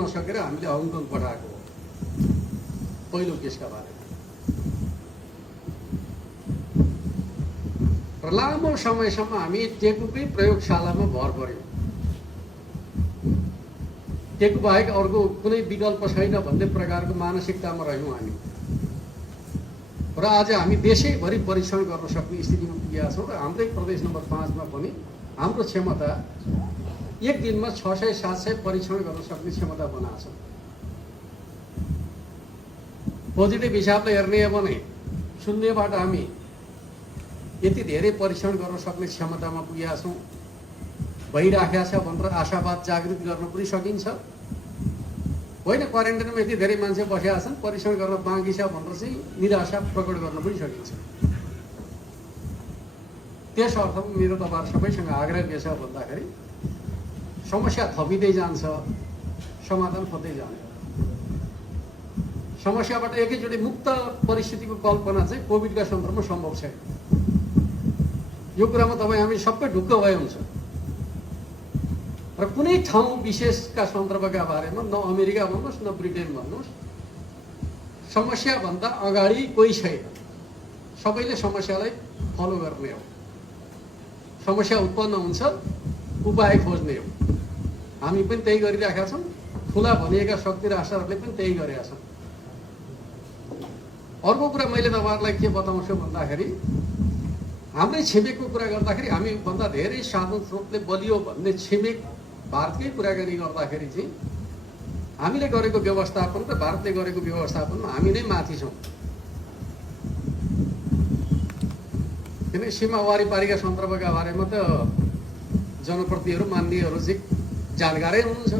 नसकेर हामीले हङकङ पठाएको हो पहिलो केसका बारेमा। र लामो समयसम्म हामी टेकुकै प्रयोगशालामा भर पर्यौँ। टेकु बाहेक अर्को कुनै विकल्प छैन भन्ने प्रकारको मानसिकतामा रह्यौँ हामी। र आज हामी देशैभरि परीक्षण गर्न सक्ने स्थितिमा पुगेका छौँ। र हाम्रै प्रदेश नम्बर 5 मा पनि हाम्रो क्षमता एक दिनमा 600-700 परीक्षण गर्न सक्ने क्षमता बनाएको छ। पोजिटिभ हिसाबले हेर्ने हो भने शून्यबाट हामी यति धेरै परीक्षण गर्न सक्ने क्षमतामा पुगेका छौँ। भइराखेको छ भनेर आशावाद जागृत गर्न पनि सकिन्छ। होइन क्वारेन्टाइनमा यति धेरै मान्छे बसेका छन्, परीक्षण गर्न बाँकी छ भनेर चाहिँ निराशा प्रकट गर्न पनि सकिन्छ। त्यस अर्थमा मेरो तपाईहरु सबैसँग आग्रह के छ भन्दाखेरि समस्या थपिँदै जान्छ, समाधान खोज्दै जान्छ। समस्याबाट एकैचोटि मुक्त परिस्थितिको कल्पना चाहिँ कोभिडका सन्दर्भमा सम्भव छैन। यो कुरामा तपाईँ हामी सबै ढुक्क भए हुन्छ। र कुनै ठाउँ विशेषका सन्दर्भका बारेमा न अमेरिका भन्नुहोस् न ब्रिटेन भन्नुहोस्, समस्याभन्दा अगाडि कोही छैन। सबैले समस्यालाई फलो गर्ने हो। समस्या उत्पन्न हुन्छ, उपाय खोज्ने हो। हामी पनि त्यही गरिरहेका छौँ। ठुला भनिएका शक्ति राष्ट्रहरूले पनि त्यही गरेका छन्। अर्को कुरा मैले तपाईहरुलाई के बताउँछु भन्दाखेरि हाम्रै छिमेकको कुरा गर्दाखेरि हामी भन्दा धेरै साधन स्रोतले बलियो भन्ने छिमेक भारतकै कुराकानी गर्दाखेरि चाहिँ हामीले गरेको व्यवस्थापन र भारतले गरेको व्यवस्थापनमा हामी नै माथि छौँ। किनकि सीमा वारिपारीका सन्दर्भका बारेमा त जनप्रतिनिधिहरू मान्यहरू चाहिँ जानकारै हुनुहुन्छ।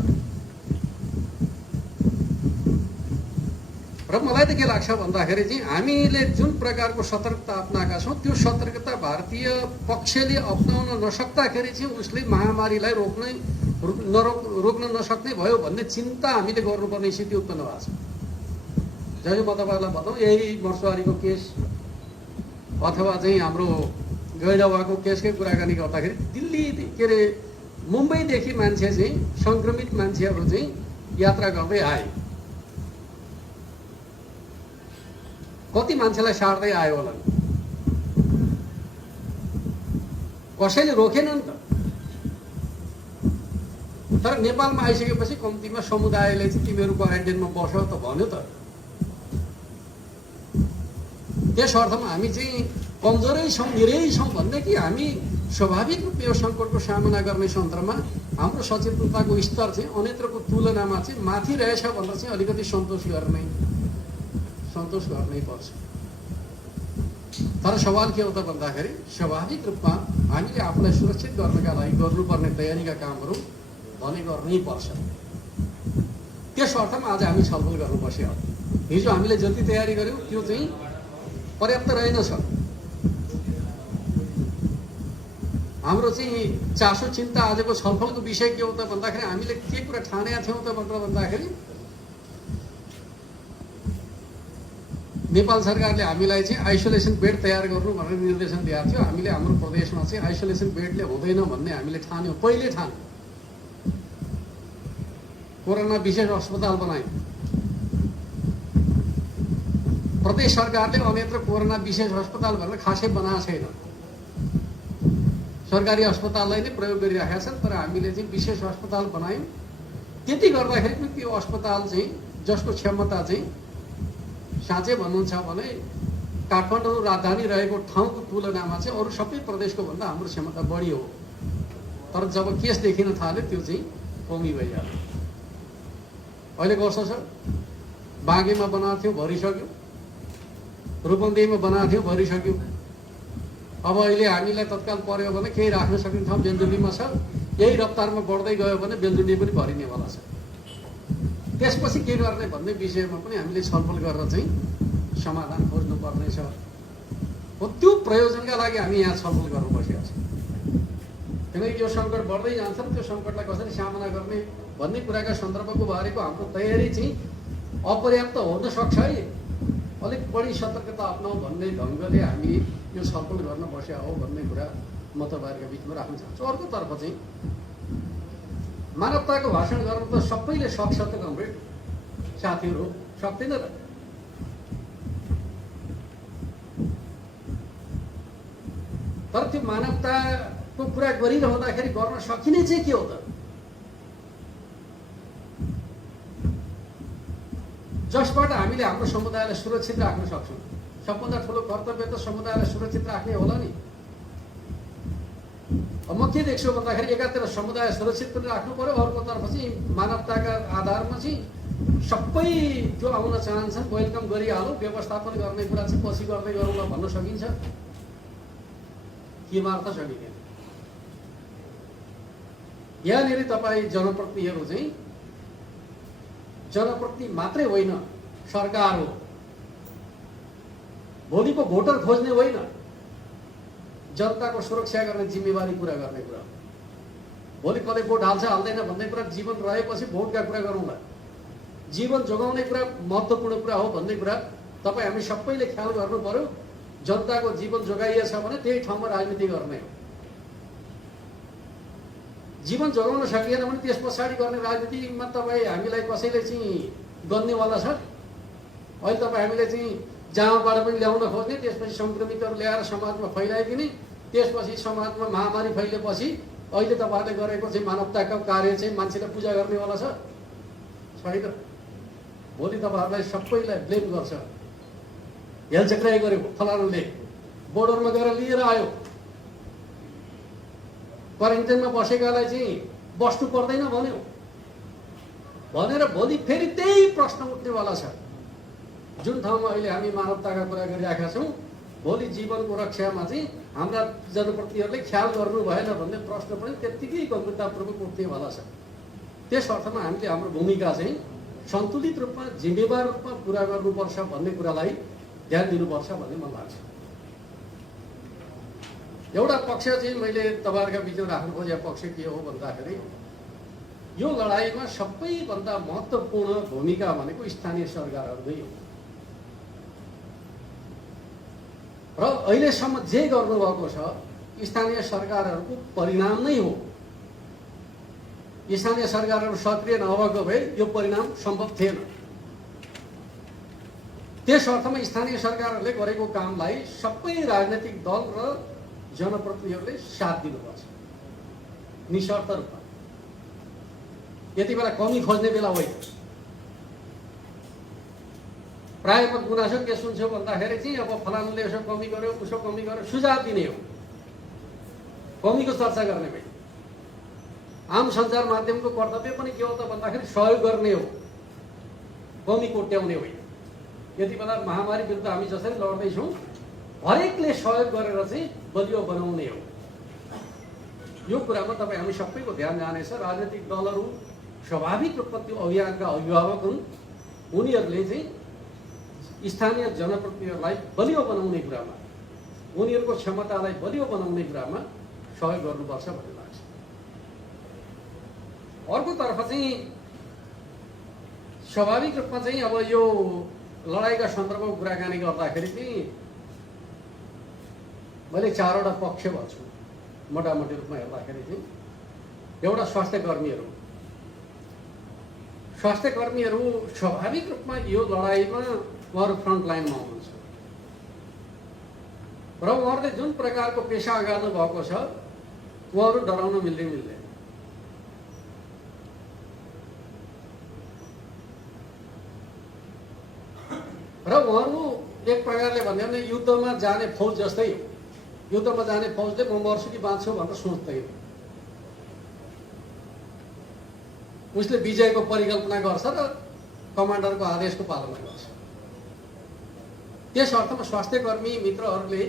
र मलाई त के लाग्छ भन्दाखेरि चाहिँ हामीले जुन प्रकारको सतर्कता अपनाएका छौँ त्यो सतर्कता भारतीय पक्षले अपनाउन नसक्दाखेरि चाहिँ उसले महामारीलाई रोक्न नसक्ने भयो भन्ने चिन्ता हामीले गर्नुपर्ने स्थिति उत्पन्न भएको छ। जहिले म तपाईँहरूलाई बताउँ, यही मर्सवारीको केस अथवा चाहिँ हाम्रो गैंडावाको केसकै कुराकानी गर्दाखेरि दिल्ली के अरे मुम्बईदेखि मान्छे चाहिँ सङ्क्रमित मान्छेहरू चाहिँ यात्रा गर्दै आए। कति मान्छेलाई सार्दै आयो होला, कसैले रोकेन नि त। तर नेपालमा आइसकेपछि कम्तीमा समुदायले चाहिँ तिमीहरू क्वारेन्टाइनमा बस त भन्यो त। त्यस अर्थमा हामी चाहिँ कमजोरै छौँ, निरै छौँ भन्ने कि हामी स्वाभाविक रूपले यो सङ्कटको सामना गर्ने सन्दर्भमा हाम्रो सचेतनताको स्तर चाहिँ अन्यत्रको तुलनामा चाहिँ माथि रहेछ भनेर चाहिँ अलिकति सन्तोष गर्नै पर्छ। तर सवाल के हो त भन्दाखेरि स्वाभाविक रूपमा हामीले आफूलाई सुरक्षित गर्नका लागि गर्नुपर्ने तयारीका कामहरू भने गर्नै पर्छ। त्यस अर्थमा आज हामी छलफल गर्नु पर्छ। हिजो हामीले जति तयारी गर्यौँ त्यो चाहिँ पर्याप्त रहेनछ। हाम्रो चाहिँ चासो चिन्ता आजको छलफलको विषय के हो त भन्दाखेरि हामीले के कुरा ठानेका थियौँ त भनेर भन्दाखेरि नेपाल सरकारले हामीलाई चाहिँ आइसोलेसन बेड तयार गर्नु भनेर निर्देशन दिएको थियो। हामीले हाम्रो प्रदेशमा चाहिँ आइसोलेसन बेडले हुँदैन भन्ने हामीले ठान्यौँ, पहिले ठान्यौँ। कोरोना विशेष अस्पताल बनायौँ। प्रदेश सरकारले अन्यत्र कोरोना विशेष अस्पताल भनेर खासै बनाएको छैन। सरकारी अस्पताललाई नै प्रयोग गरिराखेका छन्। तर हामीले चाहिँ विशेष अस्पताल बनायौँ। त्यति गर्दाखेरि पनि त्यो अस्पताल चाहिँ जसको क्षमता चाहिँ साँच्चै भन्नुहुन्छ भने काठमाडौँ राजधानी रहेको ठाउँको तुलनामा चाहिँ अरू सबै प्रदेशको भन्दा हाम्रो क्षमता बढी हो। तर जब केस देखिन थाल्यो त्यो चाहिँ कमी भइहाल्यो। अहिले कस्तो छ, बाँगेमा बनाएको थियो भरिसक्यो, रूपन्देहीमा बनाएको थियो भरिसक्यो। अब अहिले हामीलाई तत्काल पर्यो भने केही राख्न सक्ने ठाउँ बेलजुलीमा छ। यही रफ्तारमा बढ्दै गयो भने बेलजुली पनि भरिनेवाला छ। त्यसपछि के गर्ने भन्ने विषयमा पनि हामीले छलफल गरेर चाहिँ समाधान खोज्नुपर्नेछ। हो त्यो प्रयोजनका लागि हामी यहाँ छलफल गर्नु परिरहेको छ। किनकि यो सङ्कट बढ्दै जान्छ, त्यो सङ्कटलाई कसरी सामना गर्ने भन्ने कुराका सन्दर्भको बारेको हाम्रो तयारी चाहिँ अपर्याप्त हुन सक्छ है। अलिक बढी सतर्कता अपनाऊ भन्ने ढङ्गले हामी यो छलफल गर्न बसेका हो भन्ने कुरा म तपाईँहरूको बिचमा राख्न चाहन्छु। अर्कोतर्फ चाहिँ मानवताको भाषण गर्न त सबैले सक्छ त कमरेड साथीहरू, सक्दैन र? तर त्यो मानवताको कुरा गरिरहँदाखेरि गर्न सकिने चाहिँ के हो त? जसबाट हामीले हाम्रो समुदायलाई सुरक्षित राख्न सक्छौँ। सबभन्दा ठुलो कर्तव्य त समुदायलाई सुरक्षित राख्ने होला नि। अब म के देख्छु भन्दाखेरि एकातिर समुदाय सुरक्षित पनि राख्नु पर्यो, अर्कोतर्फ चाहिँ मानवताका आधारमा चाहिँ सबै जो आउन चाहन्छन् वेलकम गरिहालौँ, व्यवस्थापन गर्ने कुरा चाहिँ पछि गर्दै गरौँला भन्न सकिन्छ? के मार्थ सकिँदैन। यहाँनिर तपाईँ जनप्रतिनिधिहरू चाहिँ जनप्रतिनिधि मात्रै होइन, सरकार हो। भोलिको भोटर खोज्ने होइन, जनताको सुरक्षा गर्ने जिम्मेवारी पुरा गर्ने कुरा। भोलि कसले भोट हाल्छ हाल्दैन भन्ने कुरा जीवन रहेपछि भोटका कुरा गरौँला। जीवन जोगाउने कुरा महत्त्वपूर्ण कुरा हो भन्ने कुरा तपाईँ हामी सबैले ख्याल गर्नु पर्यो। जनताको जीवन जोगाइएछ भने त्यही ठाउँमा राजनीति गर्ने हो। जीवन जोगाउन सकिएन भने त्यस पछाडि गर्ने राजनीतिमा तपाईँ हामीलाई कसैले चाहिँ गन्नेवाला छ? अहिले तपाईँ हामीले चाहिँ जहाँबाट पनि ल्याउन खोज्ने, त्यसपछि सङ्क्रमितहरू ल्याएर समाजमा फैलाइदिने, त्यसपछि समाजमा महामारी फैलेपछि अहिले तपाईँहरूले गरेको चाहिँ मानवताको कार्य चाहिँ मान्छेले पूजा गर्नेवाला छ? छैन। भोलि तपाईँहरूलाई सबैलाई ब्लेम गर्छ। हेलचक्राइ गर्यो फलानुले, बोर्डरमा गएर लिएर आयो, क्वारेन्टाइनमा बसेकालाई चाहिँ बस्नु पर्दैन भन्यो भनेर भोलि फेरि त्यही प्रश्न उठ्नेवाला छ। जुन ठाउँमा अहिले हामी मानवताका कुरा गरिरहेका छौँ, भोलि जीवनको रक्षामा चाहिँ हाम्रा जनप्रतिनिधिहरूले ख्याल गर्नु भएन भन्ने प्रश्न पनि त्यत्तिकै गम्भीरतापूर्वक उठ्नेवाला छ। त्यस अर्थमा हामीले हाम्रो भूमिका चाहिँ सन्तुलित रूपमा जिम्मेवार रूपमा पुरा गर्नुपर्छ भन्ने कुरालाई ध्यान दिनुपर्छ भन्ने मलाई लाग्छ। एउटा पक्ष चाहिँ मैले तपाईँहरूका बिचमा राख्नु खोजेको पक्ष के हो भन्दाखेरि यो लडाइँमा सबैभन्दा महत्त्वपूर्ण भूमिका भनेको स्थानीय सरकारहरूकै हो। र अहिलेसम्म जे गर्नुभएको छ स्थानीय सरकारहरूको परिणाम नै हो। स्थानीय सरकारहरू सक्रिय नभएको भए यो परिणाम सम्भव थिएन। त्यस अर्थमा स्थानीय सरकारहरूले गरेको कामलाई सबै राजनैतिक दल र जनप्रतिनिधिहरूले साथ दिनुपर्छ निशर्त रूपमा। यति बेला कमी खोज्ने बेला होइन। प्रायः गुनासो के सुन्छु भन्दाखेरि चाहिँ अब फलानुले यसो कमी गर्यो उसो कमी गर्यो सुझाव दिने हो, कमीको चर्चा गर्ने भए। आम सञ्चार माध्यमको कर्तव्य पनि के हो त भन्दाखेरि सहयोग गर्ने हो, कमी कोट्याउने होइन। यति बेला महामारी विरुद्ध हामी जसरी लड्दैछौँ हरेकले सहयोग गरेर चाहिँ बलियो बनाउने हो। यो कुरामा तपाईँ हामी सबैको ध्यान जानेछ। राजनीतिक दलहरू स्वाभाविक रूपमा त्यो अभियानका अभिभावक हुन्। उनीहरूले चाहिँ स्थानीय जनप्रतिनिधिहरूलाई बलियो बनाउने कुरामा, उनीहरूको क्षमतालाई बलियो बनाउने कुरामा सहयोग गर्नुपर्छ भन्ने लाग्छ। अर्कोतर्फ चाहिँ स्वाभाविक रूपमा चाहिँ अब यो लडाइँका सन्दर्भमा कुराकानी गर्दाखेरि चाहिँ मैले चारवटा पक्ष भन्छु मोटामोटी रूपमा हेर्दाखेरि चाहिँ। एउटा स्वास्थ्यकर्मीहरू स्वाभाविक रूपमा यो लडाइँमा उहाँहरू फ्रन्ट लाइनमा हुनुहुन्छ र उहाँहरूले जुन प्रकारको पेसा अगाल्नु भएको छ उहाँहरू डराउन मिल्दैन। र उहाँहरू एक प्रकारले भन्यो भने युद्धमा जाने फौज जस्तै हो। युद्धमा जाने फौजले म मर्छु कि बाँच्छु भनेर सोच्दैन। उसले विजयको परिकल्पना गर्छ र कमान्डरको आदेशको पालना गर्छ। त्यस अर्थमा स्वास्थ्यकर्मी मित्रहरूले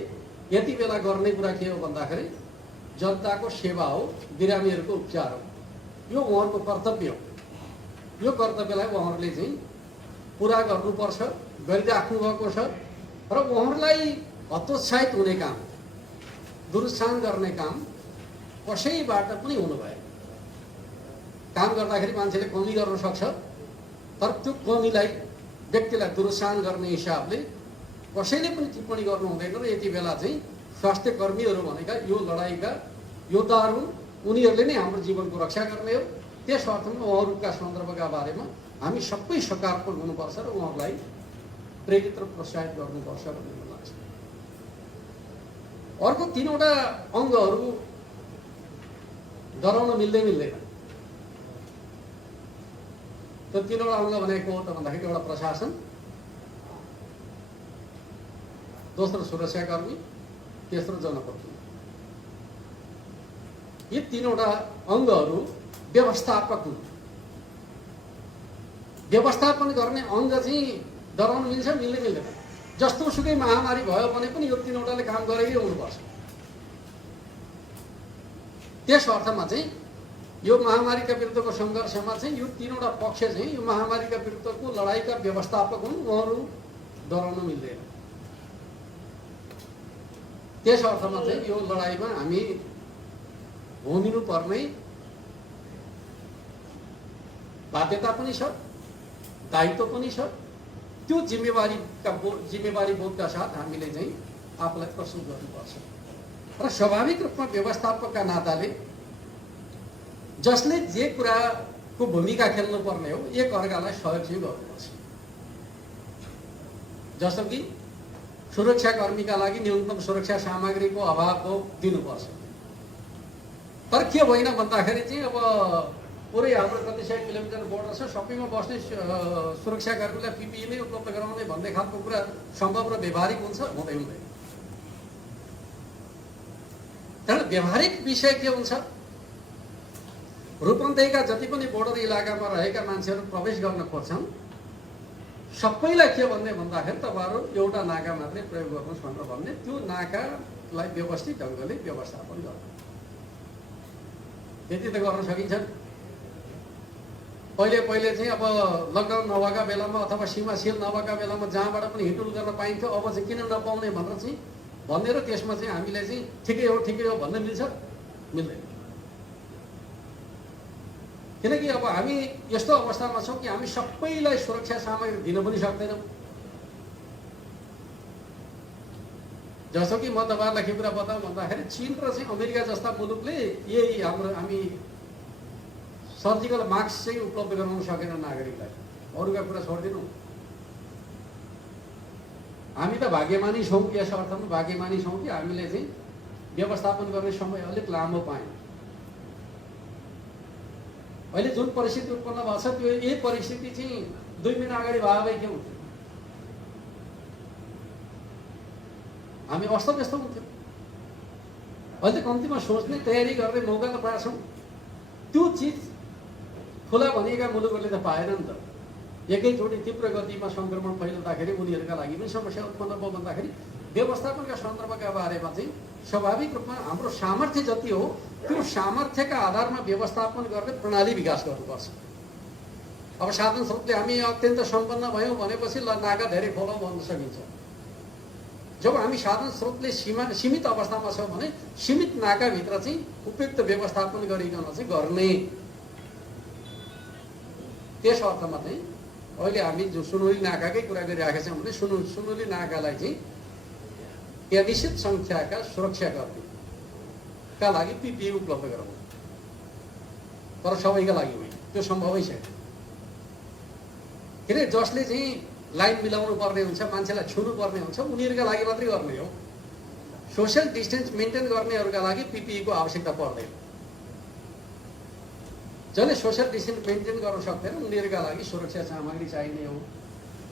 यति बेला गर्ने कुरा के हो भन्दाखेरि जनताको सेवा हो, बिरामीहरूको उपचार हो। यो उहाँहरूको कर्तव्य हो। यो कर्तव्यलाई उहाँहरूले चाहिँ पुरा गर्नुपर्छ, गरिराख्नु भएको छ। र उहाँहरूलाई हतोत्साहित हुने काम, दुरुत्साहन गर्ने काम कसैबाट पनि हुनु भएन। काम गर्दाखेरि मान्छेले कमी गर्न सक्छ, तर त्यो कमीलाई व्यक्तिलाई दुरुत्साहन गर्ने हिसाबले कसैले पनि टिप्पणी गर्नु हुँदैन। र यति बेला चाहिँ स्वास्थ्य कर्मीहरू भनेका यो लडाइँका योद्धाहरू हुन्। उनीहरूले नै हाम्रो जीवनको रक्षा गर्ने हो। त्यस अर्थमा उहाँहरूका सन्दर्भका बारेमा हामी सबै सकारात्मक हुनुपर्छ र उहाँहरूलाई प्रेरित र प्रोत्साहित गर्नुपर्छ भन्ने मलाई लाग्छ। अर्को 3वटा अङ्गहरू डराउन मिल्दैन। त्यो 3वटा अङ्ग भनेको हो त भन्दाखेरि एउटा प्रशासन, दोस्रो सुरक्षाकर्मी, तेस्रो जनप्रतिनिधि। यी 3वटा अङ्गहरू व्यवस्थापक हुन्। व्यवस्थापन गर्ने अङ्ग चाहिँ डराउन मिल्छ मिल्दैन। जस्तो सुकै महामारी भयो भने पनि यो 3वटाले काम गरेकै हुनुपर्छ। त्यस अर्थमा चाहिँ यो महामारीका विरुद्धको सङ्घर्षमा चाहिँ यो 3वटा पक्ष चाहिँ यो महामारीका विरुद्धको लडाईँका व्यवस्थापक हुन्, उहाँहरू डराउन मिल्दैन। त्यस अर्थमा चाहिँ यो लडाईँमा हामी होमिनु पर्ने बाध्यता पनि छ, दायित्व पनि छ। त्यो जिम्मेवारी बोधका साथ हामीले चाहिँ आफूलाई प्रस्तुत गर्नुपर्छ। र स्वाभाविक रूपमा व्यवस्थापकका नाताले जसले जे कुराको भूमिका खेल्नु पर्ने हो एक अर्कालाई सहयोग चाहिँ गर्नुपर्छ। जस्तो कि सुरक्षाकर्मीका लागि न्यूनतम सुरक्षा सामग्रीको अभाव दिनुपर्छ। तर के होइन भन्दाखेरि चाहिँ अब पुरै हाम्रो कति सय किलोमिटर बोर्डर छ, सबैमा बस्ने सुरक्षाकर्मीलाई पिपिई नै उपलब्ध गराउने भन्ने खालको कुरा सम्भव र व्यवहारिक हुन्छ? हुँदैन। तर व्यवहारिक विषय के हुन्छ, रूपन्देहीका जति पनि बोर्डर इलाकामा रहेका मान्छेहरू प्रवेश गर्न खोज्छन् सबैलाई के भन्ने भन्दाखेरि तपाईँहरू एउटा नाका मात्रै प्रयोग गर्नुहोस् भनेर भन्ने, त्यो नाकालाई व्यवस्थित ढङ्गले व्यवस्थापन गर्नु, त्यति त गर्न सकिन्छ। पहिले चाहिँ अब लकडाउन नभएका बेलामा अथवा सीमा सिल नभएका बेलामा जहाँबाट पनि हिँडुल गर्न पाइन्थ्यो, अब चाहिँ किन नपाउने भनेर चाहिँ भन्ने र त्यसमा चाहिँ हामीले चाहिँ ठिकै हो भन्ने मिल्छ? मिल्दैन। किनकि अब हामी यस्तो अवस्थामा छौँ कि हामी सबैलाई सुरक्षा सामग्री दिन पनि सक्दैनौँ। जस्तो कि म तपाईँहरूलाई के कुरा बताऊँ भन्दाखेरि चीन र चाहिँ अमेरिका जस्ता मुलुकले यही हामी सर्जिकल मास्क चाहिँ उपलब्ध गराउन सकेन नागरिकलाई। अरूका कुरा छोडिदिनु। हामी त भाग्यमानी छौँ, यस अर्थमा भाग्यमानी छौँ कि हामीले चाहिँ व्यवस्थापन गर्ने समय अलिक लामो पायौँ। अहिले जुन परिस्थिति उत्पन्न भएको छ त्यो यही परिस्थिति चाहिँ 2 महिना अगाडि भयो भए के हुन्थ्यो? हामी अस्तव्यस्त हुन्थ्यो। अहिले कम्तीमा सोच्ने तयारी गर्ने मौका त पाएछौँ। त्यो चिज खुला भनिएका मुलुकहरूले त पाएन नि त। एकैचोटि तीव्र गतिमा सङ्क्रमण फैलिँदाखेरि उनीहरूका लागि पनि समस्या उत्पन्न भयो भन्दाखेरि व्यवस्थापनका सन्दर्भका बारेमा चाहिँ स्वाभाविक रूपमा हाम्रो सामर्थ्य जति हो त्यो सामर्थ्यका आधारमा व्यवस्थापन गर्ने प्रणाली विकास गर्नुपर्छ। अब साधन स्रोतले हामी अत्यन्त सम्पन्न भयौँ भनेपछि ल नाका धेरै खोलौँ भन्न सकिन्छ। जब हामी साधन स्रोतले सीमित अवस्थामा छौँ भने सीमित नाकाभित्र चाहिँ उपयुक्त व्यवस्थापन गरिकन चाहिँ गर्ने। त्यस अर्थमा चाहिँ अहिले हामी जो सुनौली नाकाकै कुरा गरिराखेका छौँ भने सुनौली नाकालाई चाहिँ त्यहाँ निश्चित सङ्ख्याका सुरक्षाकर्मीका लागि पिपिई उपलब्ध गराउनु, तर सबैका लागि होइन, त्यो सम्भवै छैन। किन जसले चाहिँ लाइन मिलाउनु पर्ने हुन्छ, मान्छेलाई छुनु पर्ने हुन्छ, उनीहरूका लागि मात्रै गर्ने हो। सोसियल डिस्टेन्स मेन्टेन गर्नेहरूका लागि पिपिईको आवश्यकता पर्दैन। जसले सोसियल डिस्टेन्स मेन्टेन गर्न सक्दैन उनीहरूका लागि सुरक्षा सामग्री चाहिने हो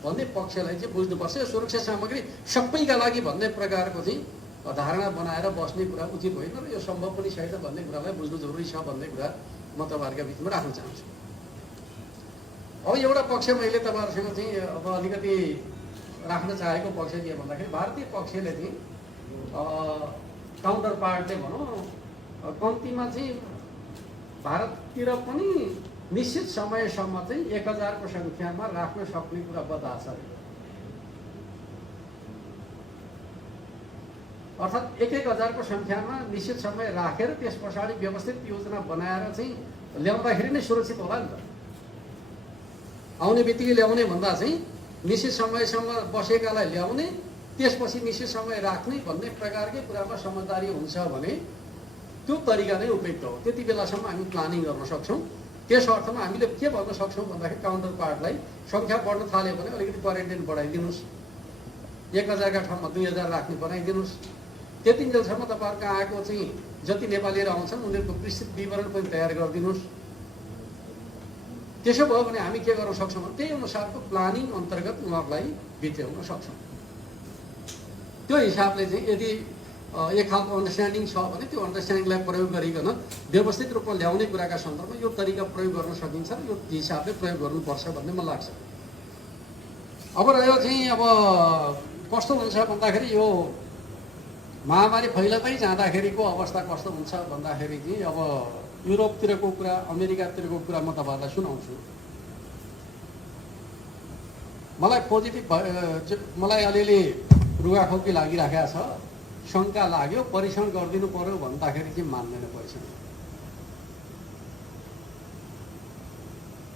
भन्ने पक्षलाई चाहिँ बुझ्नुपर्छ। यो सुरक्षा सामग्री सबैका लागि भन्ने प्रकारको चाहिँ धारणा बनाएर बस्ने कुरा उचित होइन र यो सम्भव पनि छैन भन्ने कुरालाई बुझ्नु जरुरी छ भन्ने कुरा म तपाईँहरूका बिचमा राख्न चाहन्छु। अब एउटा पक्ष मैले तपाईँहरूसँग चाहिँ अब अलिकति राख्न चाहेको पक्ष के भन्दाखेरि भारतीय पक्षले चाहिँ काउन्टर पार्टले भनौँ कम्तीमा चाहिँ भारततिर पनि निश्चित समयसम्म चाहिँ 1000 को सङ्ख्यामा राख्न सक्ने कुरा बताएको छ। अर्थात् 1000 को सङ्ख्यामा निश्चित समय राखेर त्यस पछाडि व्यवस्थित योजना बनाएर चाहिँ ल्याउँदाखेरि नै सुरक्षित होला नि त। आउने बित्तिकै ल्याउने भन्दा चाहिँ निश्चित समयसम्म बसेकालाई ल्याउने, त्यसपछि निश्चित समय राख्ने भन्ने प्रकारकै कुरामा समझदारी हुन्छ भने त्यो तरिका नै उपयुक्त हो। त्यति बेलासम्म हामी प्लानिङ गर्न सक्छौँ त्यस अर्थमा हामीले के भन्न सक्छौँ भन्दाखेरि काउन्टर पार्टलाई सङ्ख्या बढ्न थाल्यो भने अलिकति क्वारेन्टाइन बढाइदिनुहोस्, 1000का ठाउँमा 2000 राख्ने बनाइदिनुहोस्। त्यतिन्जेलसम्म तपाईँहरूको आएको चाहिँ जति नेपालीहरू आउँछन् उनीहरूको विस्तृत विवरण पनि तयार गरिदिनुहोस्। त्यसो भयो भने हामी के गर्न सक्छौँ भने त्यही अनुसारको प्लानिङ अन्तर्गत उहाँहरूलाई बित्याउन सक्छौँ। त्यो हिसाबले चाहिँ यदि एक खालको अन्डरस्ट्यान्डिङ छ भने त्यो अन्डरस्ट्यान्डिङलाई प्रयोग गरिकन व्यवस्थित रूपमा ल्याउने कुराका सन्दर्भमा यो तरिका प्रयोग गर्न सकिन्छ र यो हिसाबले प्रयोग गर्नुपर्छ भन्ने मलाई लाग्छ। अब रह्यो चाहिँ अब कस्तो हुन्छ भन्दाखेरि यो महामारी फैलदै जाँदाखेरिको अवस्था कस्तो हुन्छ भन्दाखेरि चाहिँ अब युरोपतिरको कुरा, अमेरिकातिरको कुरा म तपाईँहरूलाई सुनाउँछु। मलाई पोजिटिभ मलाई अलिअलि रुगाखोकी लागिराखेको छ, शङ्का लाग्यो, परीक्षण गरिदिनु पर्यो भन्दाखेरि चाहिँ मान्दैन परीक्षण,